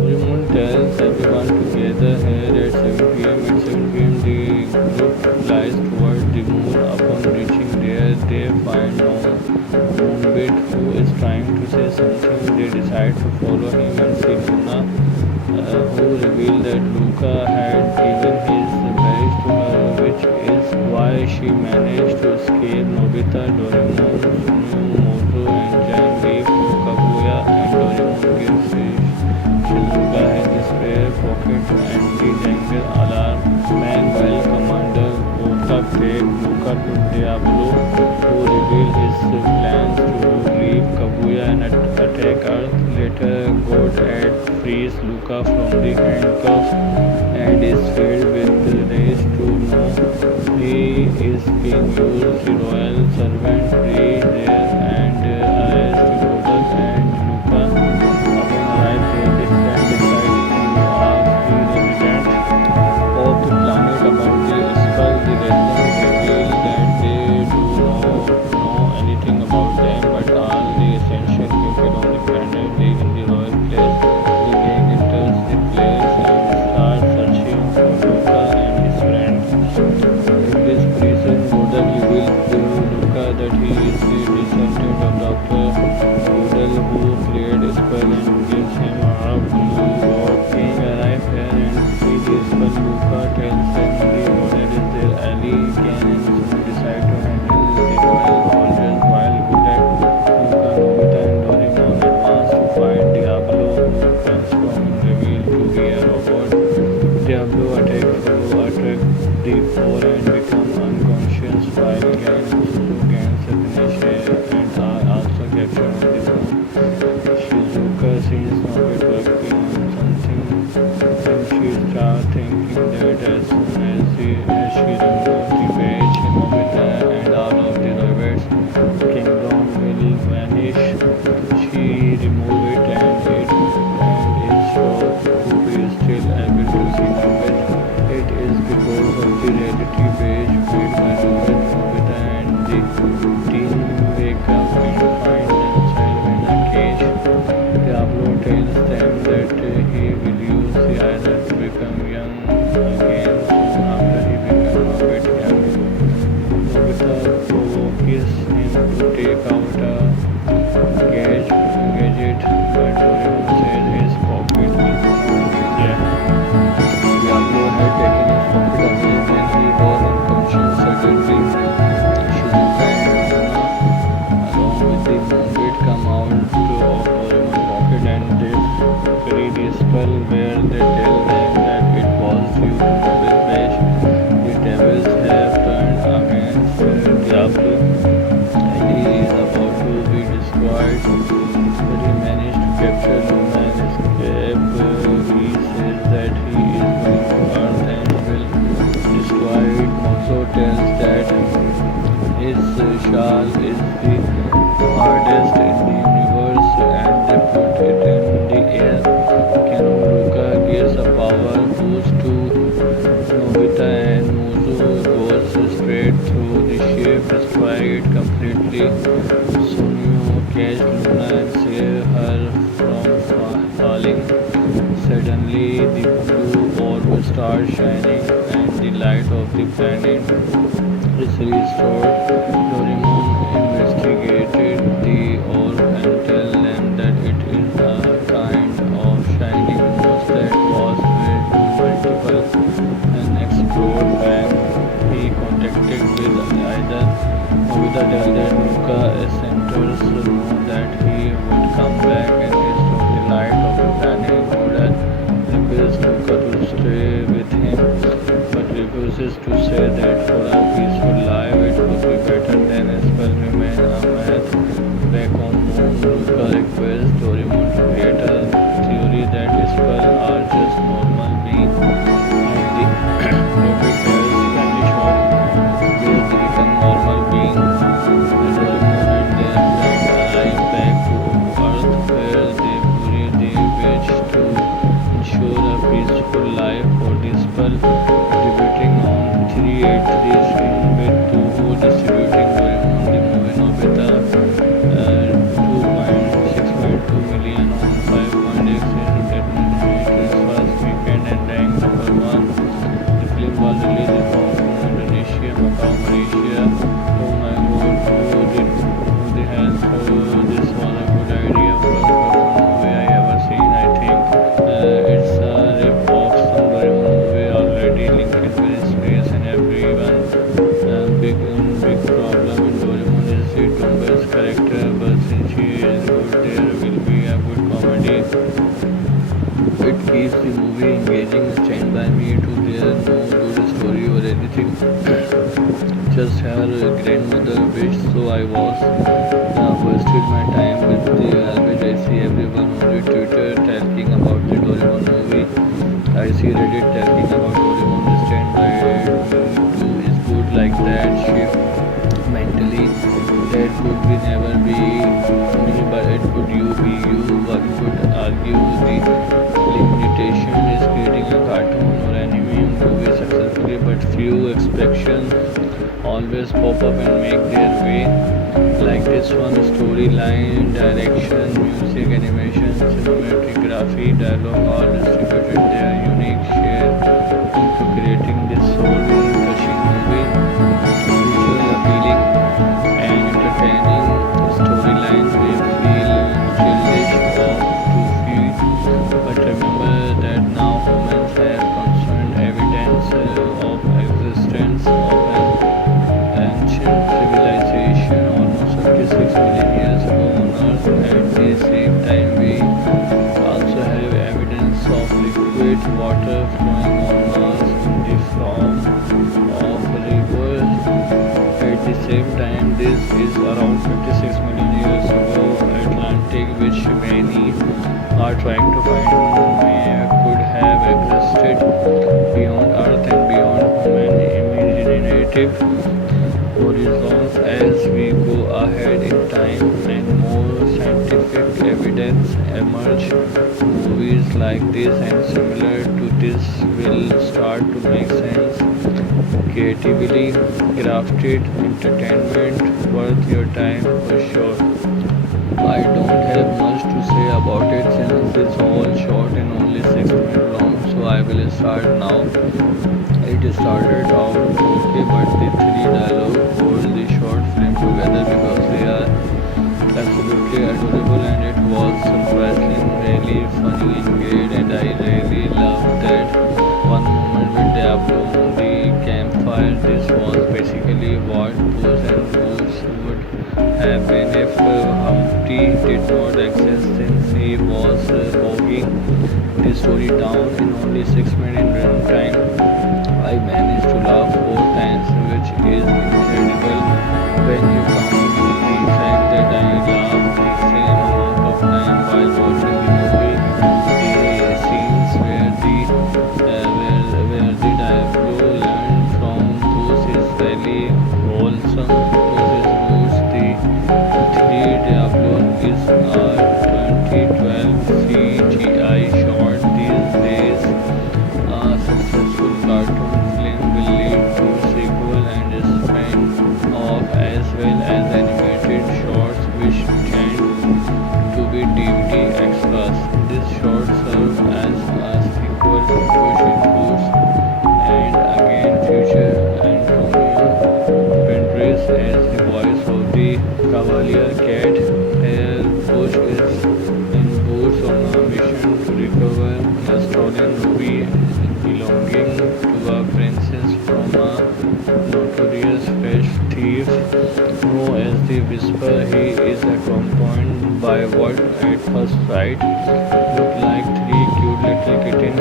Doraemon tells everyone to gather here at 7 pm. At 7 pm, the group flies toward the moon. Upon reaching there, they find no moonbit Luca had given his best to her, which is why she managed to escape. Nobita, Doraemon, Sunyu, Moto, and Jan leave Kaguya, and Doraemon gives Shizuka his spare pocket anti-tanker alarm. Meanwhile, Commander Botak takes Luca to Diablo to reveal his plans to leave Kaguya and attack Earth. Later, Godhead frees Luca from the handcuffs and is filled with rage to know he is being used. The royal servant free there and arrest Botak and Luca. Upon arrival, they decide to ask the residents of the planet about the spell. The residents reveal that they do not know anything about them, but all the essential people on the planet live in the royal place. The gang enters the place and starts searching for Luca and his friends. In this prison, Godel reveals to Luca that he is the descendant of Dr. Godel, who created a spell and gives him a hug to God. King arrives here and sees the spell. Luca tells them the Godel is their ally. Ken and Sue decide to handle the royal soldiers while Godel, Luca, Nobita, and Doraemon advance to fight Diablo, who transforms revealed to be a robot. Diablo attacks the four and becomes unconscious while Ken and Sue gains amnesia and are also captured on the moon. Shizuka sees Nobita working on something and she starts thinking that as soon as she removes the page, Nobita and all of the robots kingdom will vanish. She removes it and is shocked to be still able to see Nobita. It is because of the reality page made by Nobita and the teen wake up and find themselves in a cage. Diablo tells them that he will use the idol to become young again soon after he becomes a bit young. Nobita provokes him to take out a gadget, but Doraemon said his pocket is jacked. Diablo had taken his pocket away when he was unconscious. Suddenly, Shizuka and Luna, along with the Moonbeat, come out of Doraemon's pocket and they free the spell where they tell them that it was due to Nobel's page. The devils have turned against Diablo and he is about to be destroyed, but he managed to capture Luna and escape. He says that he is going to Earth and will destroy it. Moto tells that his shawl is the hardest in the universe and they put it in the air. Luca gives a power boost to Nobita and Muzu goes straight through the ship, destroy it completely. Sunyu catches Luna and saves her from falling. Suddenly, the blue orb starts shining and the light of the planet is restored. Doraemon investigated the orb and tells them that it is a kind of shining ghost that was made to multiple and explode back. He contacted with either Nobita tells that Luca centers know that he would come back and restore the light of the planet. Godel requests Luca to stay with him, but refuses to say that for a peaceful life it would be better than a spell remain a myth. Back on Moon, Luca requests Doraemon to create a theory that spells are just normal beings and the rabbit hairs vanish off where they become normal beings. And Doraemon and their friend arrive back to Earth where they bury the witch to ensure a peaceful life for the spell. Debating on 383 string with Toho distributing Doraemon the movie Nobita 2.6.2 million on 5.x into its first weekend and ranked number 1. The film was released in Hong Kong, Indonesia, Macau, Malaysia. Oh my god, who the hell thought this was a good idea from the movie I ever seen? I think it's a rip off some Doraemon the movie engaging? Stand by me to there no good story or anything. Just her grandmother wished, so I was wasted my time with the garbage. I see everyone on the Twitter talking about the Doraemon movie. I see Reddit talking about Doraemon. Stand by me too is good like that. Shift mentally. That would be never be me, but it would you be you. One could argue the limitation is creating a cartoon or anime movie successfully, but few expressions always pop up and make their way. Like this one, storyline, direction, music, animation, cinematography, dialogue, all distributed their unique share into creating this soul-crushing movie. Visual appealing and entertaining storylines may feel childish or too few, but remember that now humans have constant evidence of existence of an ancient civilization almost 56 million years ago on Earth. At the same time, we also have evidence of liquid water flowing on Mars in the form of rivers. At the same time, this is around 56 million years ago. Atlantic, which many are trying to find, could have existed beyond Earth and beyond human imaginative horizons. As we go ahead in time and more scientific evidence emerge, movies like this and similar to this will start to make sense. Creatively crafted entertainment worth your time for sure. I don't have much to say about it since it's all short and only 6 minutes long, so I will start now. It started out okay, but the three dialogue hold the short film together because they are absolutely adorable and it was surprisingly really funny and great, and I really loved that one moment with Diablo on the campfire. This was basically what Puss and Boots would have been if Humpty did not exist since he was bogging the story down in only 6 minutes runtime. I managed to laugh 4 times, which is incredible when you count the fact that I laughed the same amount of time while watching the movie. The scenes where the Diablo learned from Puss is really wholesome. Puss is Boots. The three Diablo is a 2012 CGI short these days. A successful cartoon film will lead to sequel and spin-off as well as animated shorts which tend to be DVD extras. This short serves as a sequel to Puss in Boots and again feature Antonio Banderas as the voice of the Cavalier Cat. Here Puss is in Boots on a mission to recover a stolen ruby belonging to a princess from a notorious fish thief known as the Whisper. He is accompanied by what at first sight look like three cute little kittens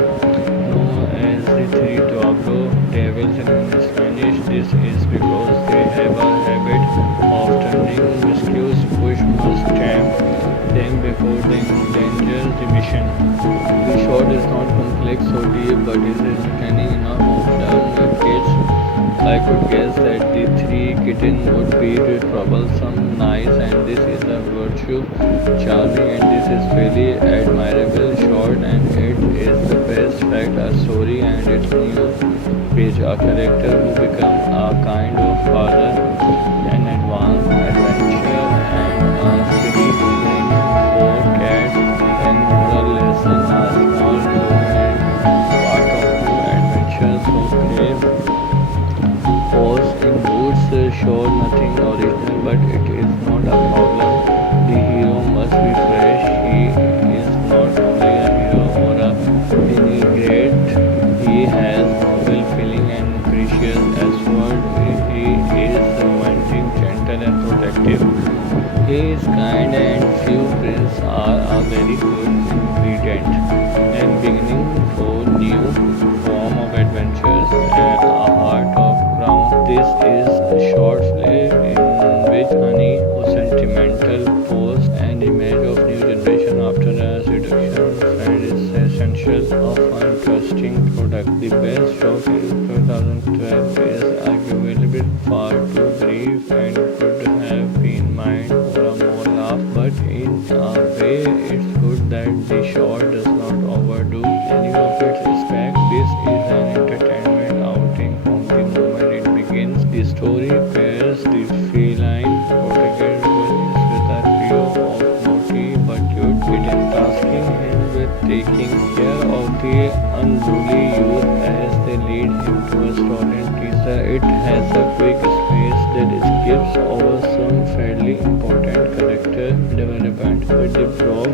known as the three Diablo devils in Spanish. This is because they have a habit of turning rescues. Push must tame them before they endanger the mission. The shot is not complex or deep, but is entertaining enough of the kids. I could guess that the three kittens would be troublesome, nice, and this is a virtue, charming, and this is really admirable short, and it is the best fact a story and its new page a character who become a kind of father, an advanced adventure, and a silly thing for cats, and moral lesson, a small joke, and part of new adventures of play. Pause in Boots show nothing original, but it is not a problem. The hero must be fresh. He is not only a hero or a vinaigrette. He has noble feeling and precious effort. He is romantic, gentle, and protective. He is kind, and few prints are a very good ingredient. And beginning product. The best joke in 2012 is arguably far too brief and could have been mined for a more laugh, but in a way it's good that the short does not overdo any of its respect. This is an entertainment outing from the moment it begins. The story pairs the feline protagonist with a trio of naughty but cute kittens, tasking him with taking care of the unruly youth as they lead him to a stolen pizza. It has a quick space that skips over some fairly important character development, but the broad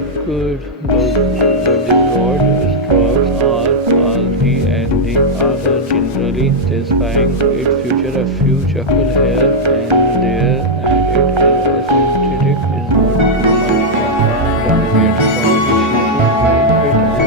strokes are the ending are generally satisfying. It features a few chuckle here and there, and its aesthetic is not too much of a downgrade from the cheesy it adds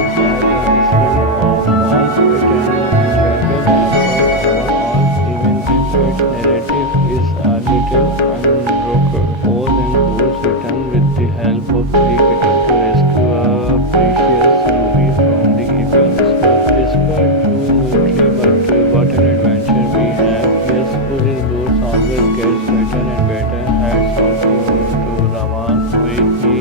a spirit of warmth, wit and enjoyable effort overall, even if its narrative is a little unbroken. Pose and Booze return with the help of three kittens to rescue a precious ruby from the evil whispered too smoothly, but what an adventure we have. Yes, Pussy Boots always gets better and better. Hats off to Raman, he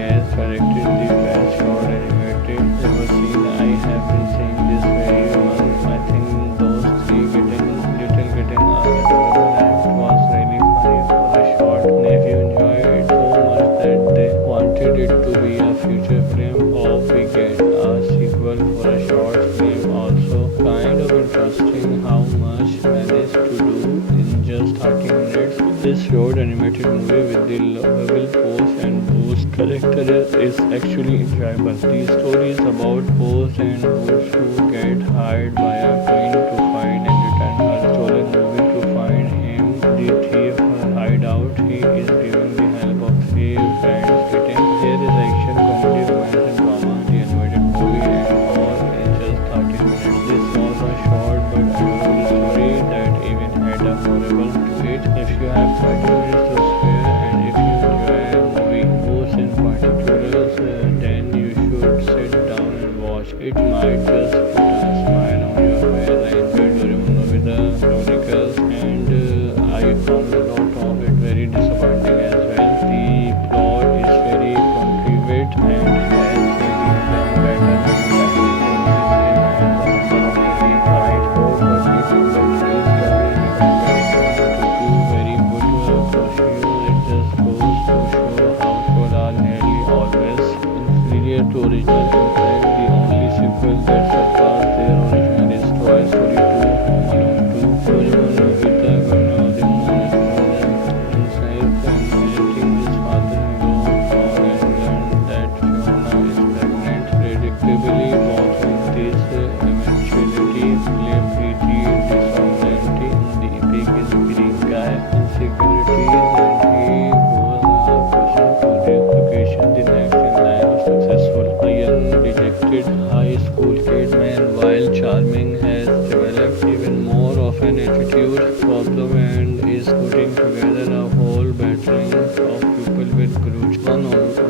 has directed the best short animated ever seen. I have been saying this very month. I think those three little kittens are adorable and it was really funny for a short. Nephew enjoyed it so much that they wanted it to be a feature film or we get a sequel for a short film. Also kind of interesting how much managed to do in just 30 minutes. This short animated movie with the lovable Pose and Boost character is actually enjoyable. The story is about Pose and Boost who get hired by a queen to find and return her stolen ruby. To find him, the thief hideout. He is given the help of three friends. There is action, comedy, romance, and drama. The animated movie and all in just 30 minutes. This was a short but adorable story that even had a moral to it. If you have 30 minutes to spare and if you enjoy a movie, Boost in particular, then you should sit down and watch. It might just put a smile on your face. I enjoyed Doraemon Nobita Chronicles and I found a lot of it very disappointing as well. The plot is very contrived and has been done better than that. This film has a number of very bright hope, but it is dull in comparison to two very good pursuits. It just goes to show how shows are nearly always inferior to original. In fact, the only sequel that surpassed their original is Toy Story 2, Home Alone 2. Doraemon Nobita, Governor of the Moon, is himself and inheriting his father-in-law power and learn that Fiona is pregnant. Predictably, both of these eventuality play pretty dishonorably in the epic is Green Guy insecurities and he goes a pushing to their location. The next in line of successful. A young dejected high school kid, while charming, has developed even more of an attitude problem and is putting together a whole battering of people with grudge.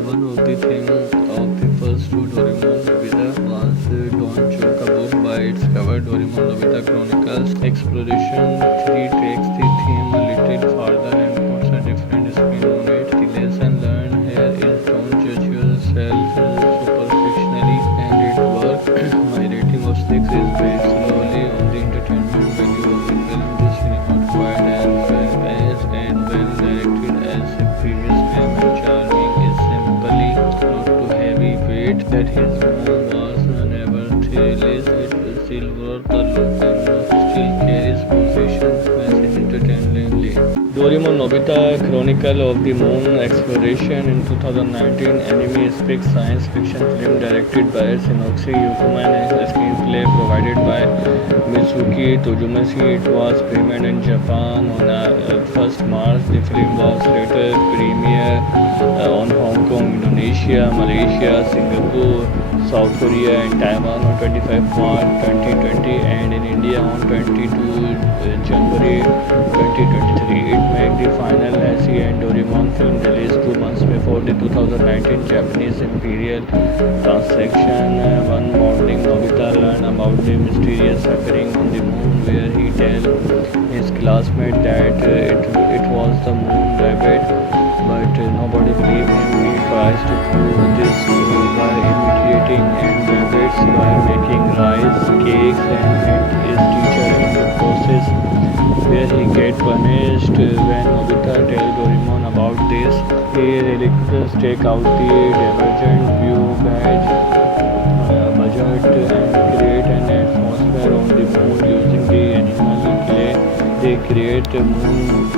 One of the things of the first two Doraemon Nobita was Don't Choke a Book by its cover. Doraemon Nobita Chronicles Exploration 3 takes the theme a little farther and puts a different spin on it. The lesson learned here is don't judge yourself superficially and it works. My rating of 6 is based solely on the entertainment value of the film. This film not quite as well as and well directed as the previous film and charming is simply not too heavy weight that his mom was nevertheless it is still worth a look and still carries positions message entertainingly. Doraemon Nobita Chronicle of the Moon Exploration in 2019 anime epic science fiction film directed by Shinichi Yukuman and a screenplay provided by Mitsuki Tojomashi. It was premiered in Japan on 1st March. The film was later premiered on Hong Kong, Indonesia, Malaysia, Singapore, South Korea and Taiwan on 25 March 2020 and in India on 22 January 2023. It made the final Lassie and Doraemon film release 2 months before the 2019 Japanese Imperial transaction. One morning, Nobita learned about the a mysterious occurring on the moon, where he tells his classmate that it was the moon rabbit, but nobody believed him. He tries to prove this by imitating and rabbits, by making rice cakes and hit his teacher in the process, where he get punished. When Nobita tells Doraemon about this, he reluctantly take out the divergent view budget and create an atmosphere on the moon using the animal clay. They create a moon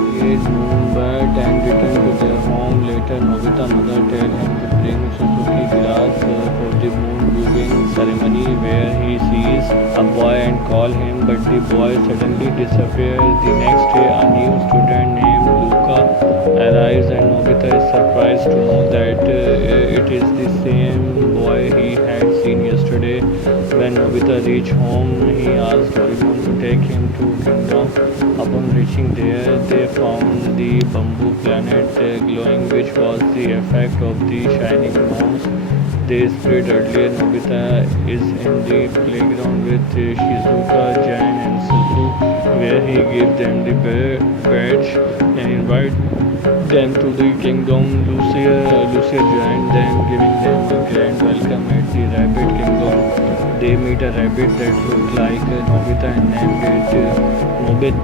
bird and return to their home. Later, Nobita mother tell him to bring Suzuki glass for the moon viewing ceremony, where he sees a boy and call him, but the boy suddenly disappears. The next day, a new student named Luca arrives, and Nobita is surprised to know that it is the same boy he had seen yesterday. When Nobita reached home, he asks Doraemon to take him to Kingdom. Upon reaching there, they found the bamboo planet glowing, which was the effect of the shining moons they spread earlier. Nobita is in the playground with Shizuka, Jan, and Suzu, where he gives them the badge and invite them to the kingdom. Lucia joined them, giving them a grand welcome at the Rabbit Kingdom. They meet a rabbit that looked like Nobita and named it Nobit,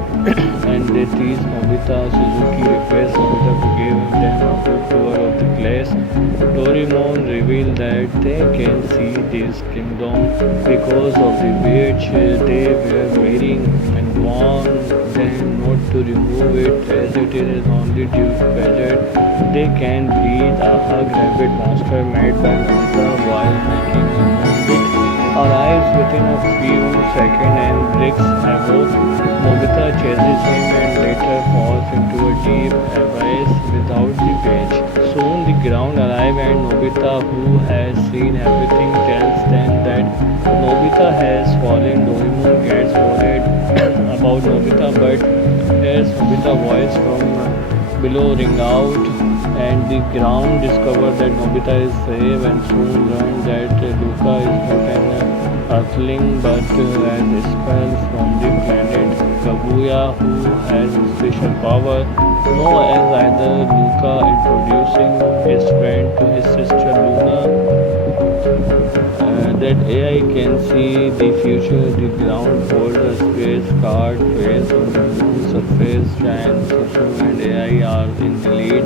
and they tease Nobita. Suzuki requests Nobita to give them a full tour of the place. Doraemon reveals that they can see this kingdom because of the badge they were wearing, and warn them not to remove it as it is only due to budget. They can breathe. A hug rabbit monster made by Nobita while making a moonbit arrives within a few seconds and wreaks havoc. Nobita chases him and later falls into a deep abyss without the badge. Soon the ground arrives, and Nobita, who has seen everything, tells them that Nobita has fallen. Doraemon gets worried about Nobita, but hears Nobita's voice from below ring out, and the ground discovers that Nobita is safe, and soon learn that Luca is not an earthling but has spell from the planet Kaguya, who has special power. No as either Luca, introducing his friend to his sister Luna. That AI can see the future. The ground holds a space card trace on the moon's surface. Giant Susu and AI are in the lead.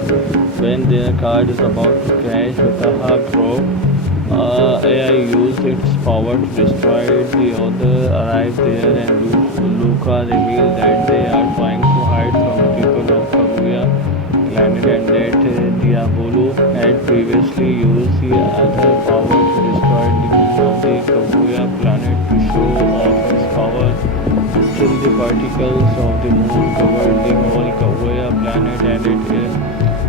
When their card is about to crash with a hard drop, AI used its power to destroy it. The other arrive there, and Luca reveals that they are trying to hide from people of Kaguya planet, and that Diabolo had previously used the other power to destroy the moon of the Kaguya planet to show off his power. Still, the particles of the moon covered the whole Kaguya planet, and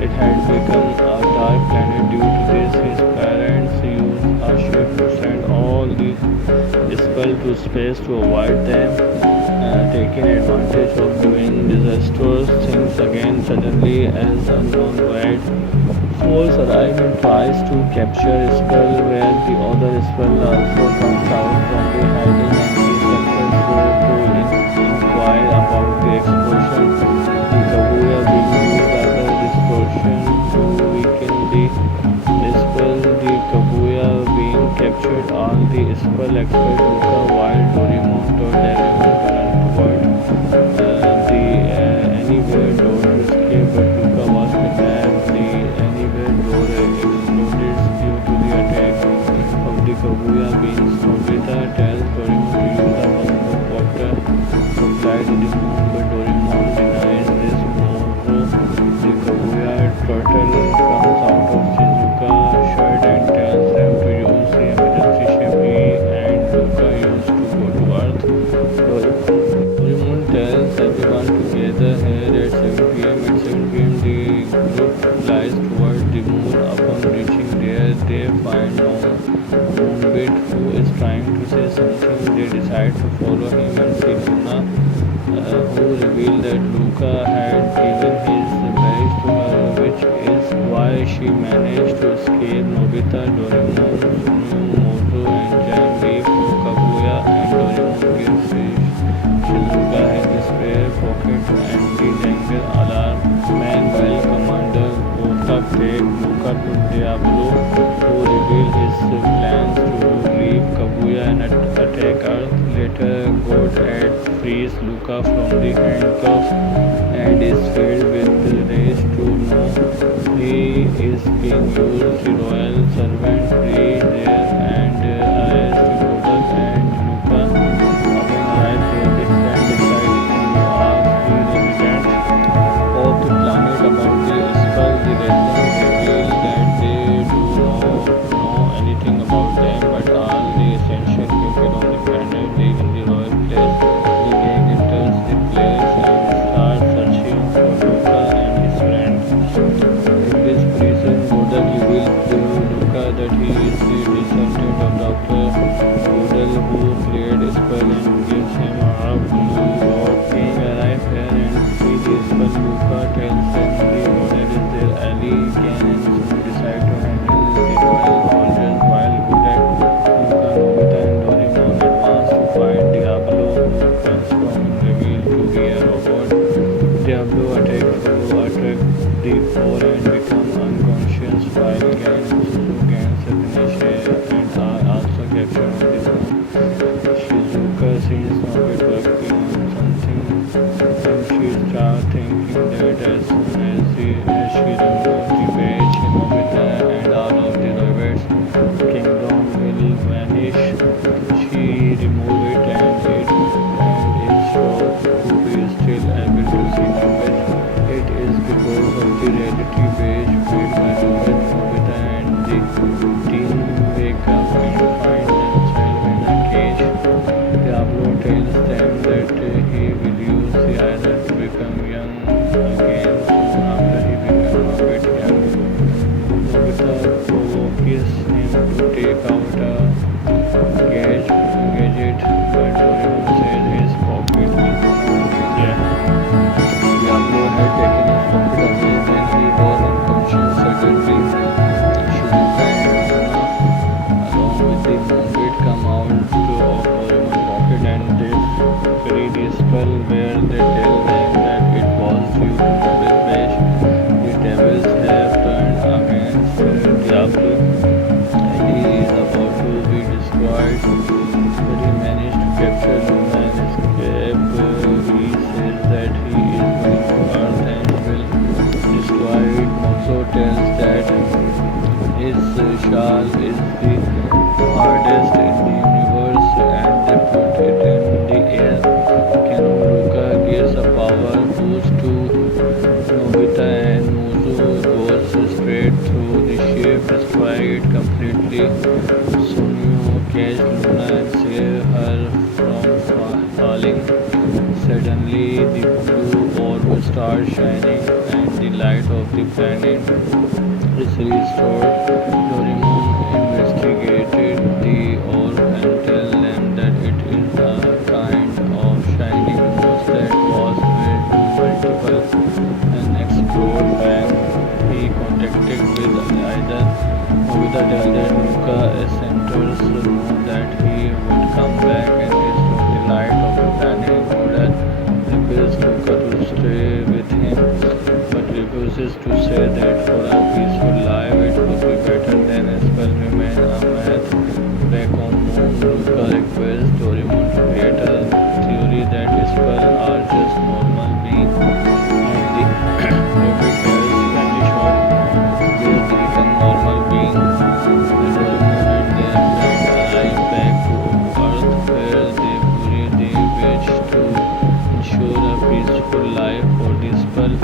it had become a dark planet. Due to this, his parents used a ship to send all the spell to space to avoid them taking advantage of doing disastrous things again. Suddenly, as unknown red force arrives and tries to capture Skull, where the other Skull also comes out from the hiding, and he successful to inquire about the explosion. The Kaguya will use other distortion to weaken the Skull. The Kaguya being captured, all the Skull expert Luca, while Doraemon told everyone to run toward the anywhere door to escape, but Luca was kidnapped. The anywhere door exploded due to the attack of the Kaguya beings. Nobita tells Doraemon to use a helicopter to fly to the moon, but Doraemon denies this move. The Kaguya turtle comes out of Shizuka's shirt and tells them to use the emergency ship he and Luca used to go to Earth. Doraemon tells everyone to gather here at 7 pm. At 7 pm, the group flies toward the moon. Upon reaching there, they find Moonbit, who is trying to say something. They decide to follow him and see Luna, who revealed that Luca had given his badge to her, which is why she managed to escape. Nobita, Doraemon, Sunu, Moto, and Jan leave to Kaguya, and Doraemon later God frees Luca from the handcuffs and is filled with rage to know he is being used. The royal servant free there and arrest Godot and Luca. Upon arrival there, the friend decides to ask the residents of the planet about the spell. The residents reveal that they do not know anything about them, but all the essential people on the planet live in the royal place. The gang enters the place and starts searching for Luca and his friend. In this prison, Godel reveals to Luca that he is the descendant of Dr. Godel, who created a spell and gives him a blue rod. King arrives here and sees the spell. Luca tells them the Godel is their ally. Ken and Sue decide to handle the royal soldiers while Godel, Luca, Nobita and Doraemon advance to find Diablo, who transforms revealed to be a robot. Diablo attacks the four and become unconscious while Ken and Sue gains amnesia and are also captured on the moon. Shizuka sees Nobita working on something and she starts thinking that as soon as she removes the badge, Nobita and all of the robots kingdom will vanish. She removes it and is shocked to be still able to see Nobita. It is because of the reality badge made by Nobita and the team wake up and find themselves in a cage. Diablo tells them that he will use the idol to become young again soon after he becomes a bit young. Nobita provokes him to take out a gadget, but Doraemon says his pocket is yeah. Diablo had taken his pocket away when he was unconscious. Suddenly, Shizuka and Luna, along with the Moonbeat, come out of Doraemon's pocket and they free the spell where they tell them that it was due to Nobita's badge. The devils have turned against Diablo and he is about to be destroyed, but he managed to capture Luna and escape. He says that he is going to Earth and will destroy it. Moxo tells that his shawl is the hardest in the universe and they put it in the air. Luca gives a power boost to Nobita and Muzu goes straight through the ship, destroy it completely. Sunyu catches Luna and saves her from falling. Suddenly the blue orb starts shining and the light of the planet is restored. Doraemon investigated the orb and tells them that it is a kind of shining ghost that was made to multiple and explode back. He contacted with either Nobita tells that Luca centers know that he would come back and restore the light of the planet. Godel appeals Luca to stay with him but refuses to say that for a peaceful life it would be better than a spell remain a myth. Back on moon, Luca requests Doraemon to create a theory that spells are just normal beings and the rabbit hairs vanish off where they become normal beings. Doraemon and their friend arrive back to Earth where they bury the badge to ensure a peaceful life for the spell.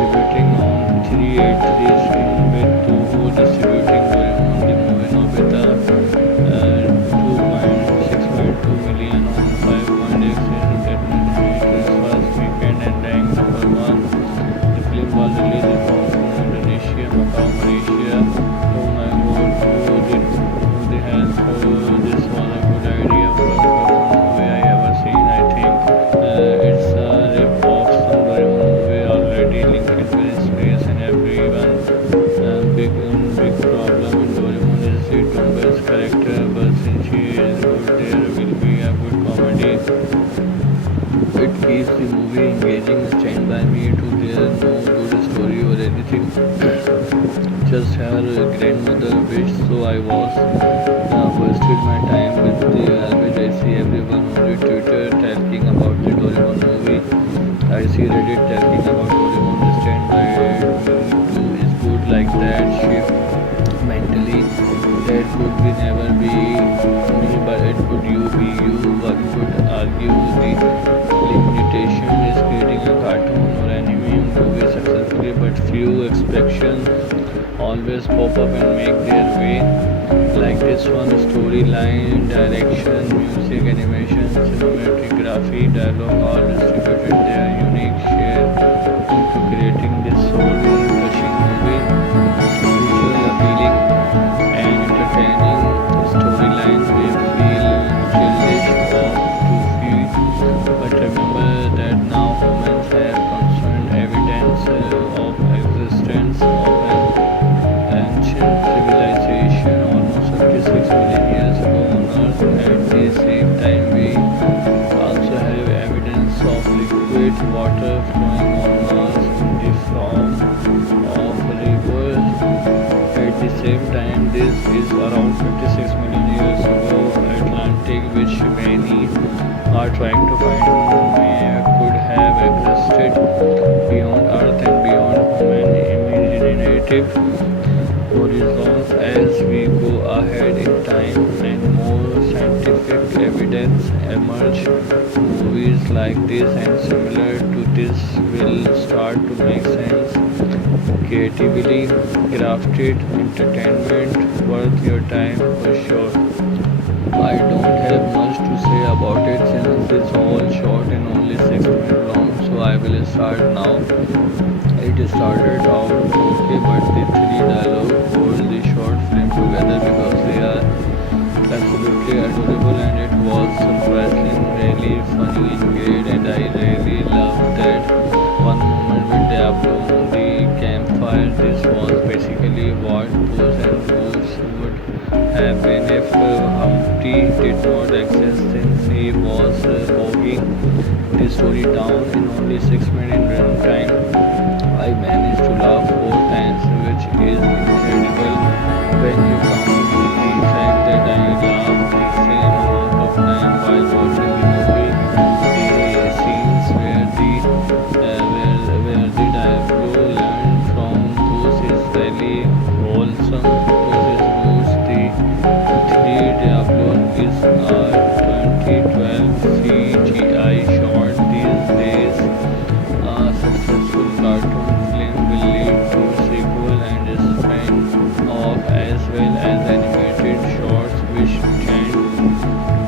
Debating on 383 screen with Toho distributing Doraemon the movie Nobita 2.6.2 million on 5.x international its first weekend and ranked number 1. The film was released in Hong Kong, Indonesia, Macau, Malaysia. Oh my god, who the hell this was a good idea from Doraemon movie I ever seen. I think it's a rip-off some Doraemon movie already linked with space and everyone. Big problem in Doraemon is the Dumbbell's character, but since she is good, there will be a good comedy. It keeps the movie engaging. Stand By Me to there no good story or anything. Just her grandmother wished, so I was wasted my time with the garbage I see everyone on it. see Reddit talking about Doraemon stand by to is good like that shift mentally. That could be never be me, but it could you be you. One could argue the limitation is creating a cartoon or anime movie successfully, but few exceptions always pop up and make their way. Like this one, storyline, direction, music, animation, cinematography, dialogue, all distributed their unique share into creating this soul-touching movie. Visual appealing and entertaining storyline may feel childish or too few, but remember that now humans have constant evidence of existence of an ancient civilization almost 56 million years ago on Earth. At the same time, we also have evidence of liquid water flowing on Mars in the form of rivers. At the same time, this is around 56 million years ago. Atlantic, which many are trying to find could have existed beyond Earth and beyond human imaginative horizons. As we go ahead in time and more scientific evidence emerge, movies like this and similar to this will start to make sense. Creatively crafted entertainment worth your time for sure. I don't have much to say about it since it's all short and only 6 minutes long, so I will start now. It started out okay, but the three dialogue hold the short film together because they are absolutely adorable and it was surprisingly really funny and great, and I really loved that one moment with Diablo on the campfire. This was basically what Puss and Boots would have been if Humpty did not exist since he was bogging the story down in only 6 minutes runtime. I managed to laugh 4 times, which is incredible when you count the fact that I laughed the same amount of time while watching the movie. The scenes where the Diablo learned from Goose is really wholesome. Goose is Goose. The three Diablo is a 2012 CGI short. These days, a successful cartoon film will lead to sequel and spin-off as well as animated shorts which tend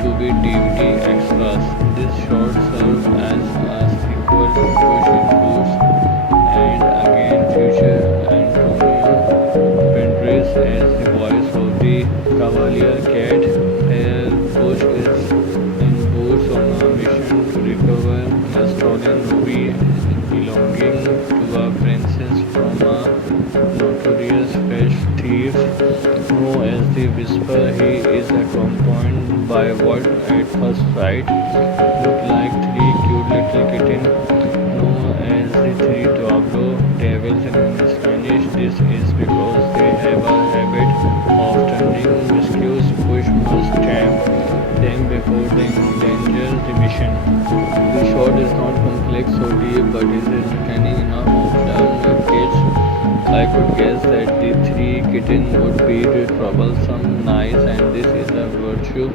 to be DVD extras. This short serves as a sequel to Puss in Boots and again feature Antonio Banderas as the voice of the Cavalier Cat. Here Puss is in Boots on a mission to recover a stolen ruby belonging to a princess from a notorious fish thief known as the Whisper. He is accompanied by what at first sight look like three cute little kittens known as the three Diablo devils in Spanish. This is because they have a habit of turning miscues. Push must tame them before they endanger the mission. The shot is not complex or deep, but is entertaining enough of young kids. I could guess that the three kittens would be troublesome, nice, and this is a virtue,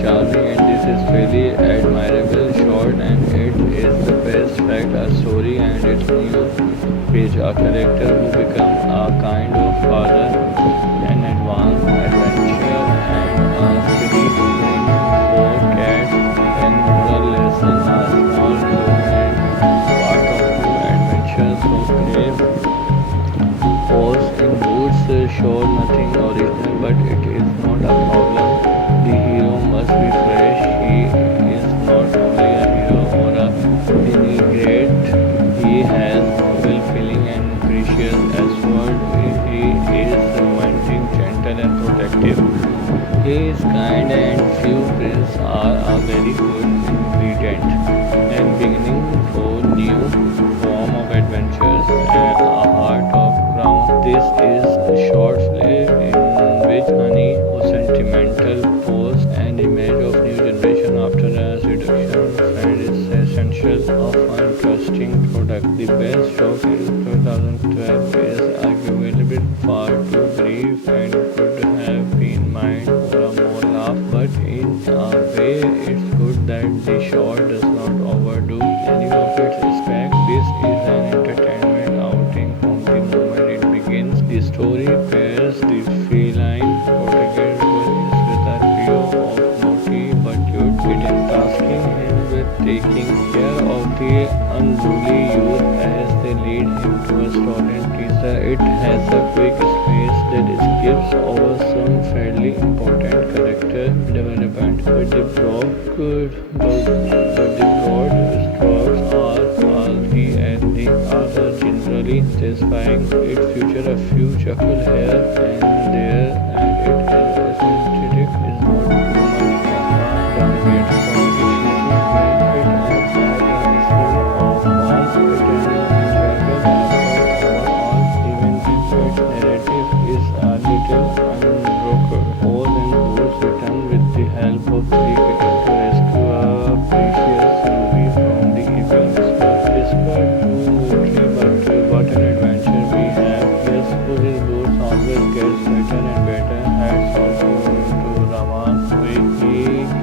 charming, and this is really admirable short, and it is the best fact, a story and its new page, a character who become a kind of father, an advanced adventure, and a city queen for cats, and moral lesson, a small romance, part of new adventures of brave. Puss in Boots sure nothing original, but it is not a problem. The hero must be fresh. He is not only a hero or a vinaigrette. He has noble feeling and precious assured. He is romantic, gentle, and protective. He is kind, and few prints are a very good ingredient and beginning for new form of adventures and a heart of ground. This is a short film in which Honey, who sentimental pose and image of new generation after a seduction, and is essential of interesting product. The best shock in 2012 is arguably far too brief and could have been mined for a more laugh, but in a way it's good that the shot does not overdo any of its respect. This is an entertainment outing from the moment it begins. The story pairs the feline protagonist with a trio of naughty but cute kittens, tasking him with taking care of the unruly youth as they lead him to a stolen teaser. It has a quick space that skips over some fairly important character development, but the broad strokes are all the and the other generally satisfying. It features a few chuckle here and there, and it is aesthetic is not too much of a downgrade from the shooting it adds a full of warmth, enjoyable overall, even if its narrative is a little unbroken. Oz and Booze return with the help of three kittens to rescue a precious ruby from the evil whisper too moodily, but what an adventure we have. Yes, Puss in Boots always gets better and better. Hats off to Raman, he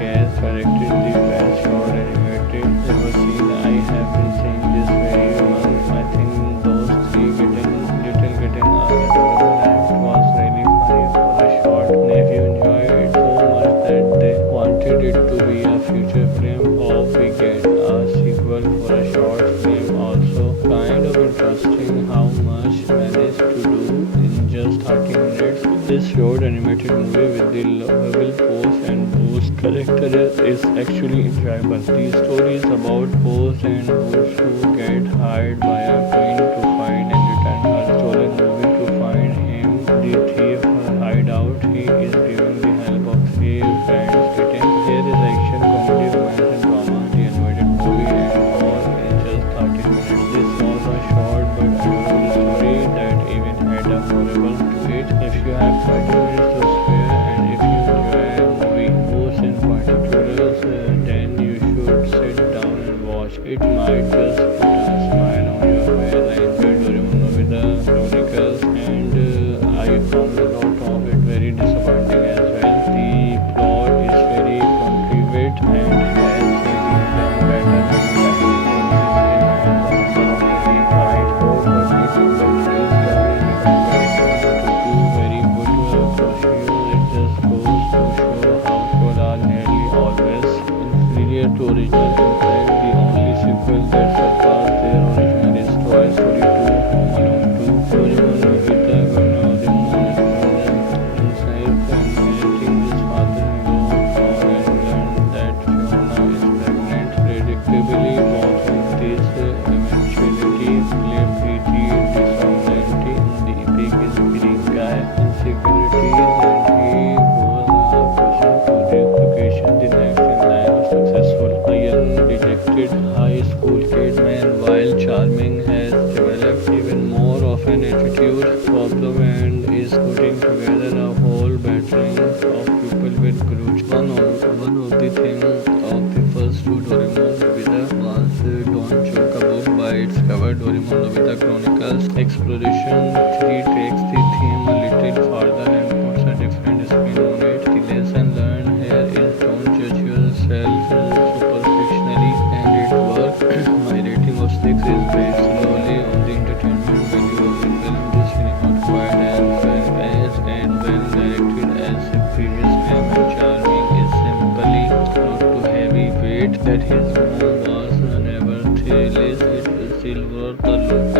has corrected the best short animated ever seen. I have been saying this very month. I think those three little kittens are adorable and it was really funny for a short. Nephew enjoyed it so much that they wanted it to be a feature film or we get a sequel for a short film. Also kind of interesting how much managed to do in just 30 minutes. This short animated movie with the lovable Pose and Boost character is actually enjoyable. The story is about Pose and Boost who get hired by a queen to find and return her stolen movie. To find him, the thief hideout. He is given the help of three friends. Here is action, comedy, romance, and drama. The animated movie and all in just 30 minutes. This was a short but adorable story that even had a moral to it. If you have 30 minutes to spare and if you enjoy a movie, Boost in particular, then you should sit down and watch. It might just put a smile on your face. I enjoyed Doraemon Nobita Chronicles and I found a lot of it very disappointing as well. The plot is very contrived and has been done better than that. This film has a very bright hope, but it is dull in comparison to two very good prosciutto. It just goes to show how shows are nearly always inferior to original. In fact, the only sequel that surpassed their original is Toy Story 2, Home Alone 2. Doraemon Nobita Gano, the moon himself and inheriting his father-in-law power and learned that Fiona is pregnant. Predictably, both of these eventualities play pretty dissonantly in the epic is being guy insecurities and he goes pushing to the education. The next in line of successful. A young dejected high school kid, while charming, has developed even more of an attitude problem and is putting together a whole battering of people with grudge. One of the things of the first two Doraemon Nobita was Don't Joke, a book by its cover. Doraemon Nobita Chronicles Exploration 3 takes the theme a little further and puts a different spin on it. The lesson learned here is don't judge yourself superficially, and it worked. My rating of 6 is based solely on the entertainment value of the film. This film not quite as well paced and well directed as the previous film, and charming is simply not too heavyweight that his mom was never thrillist. It is still worth a look.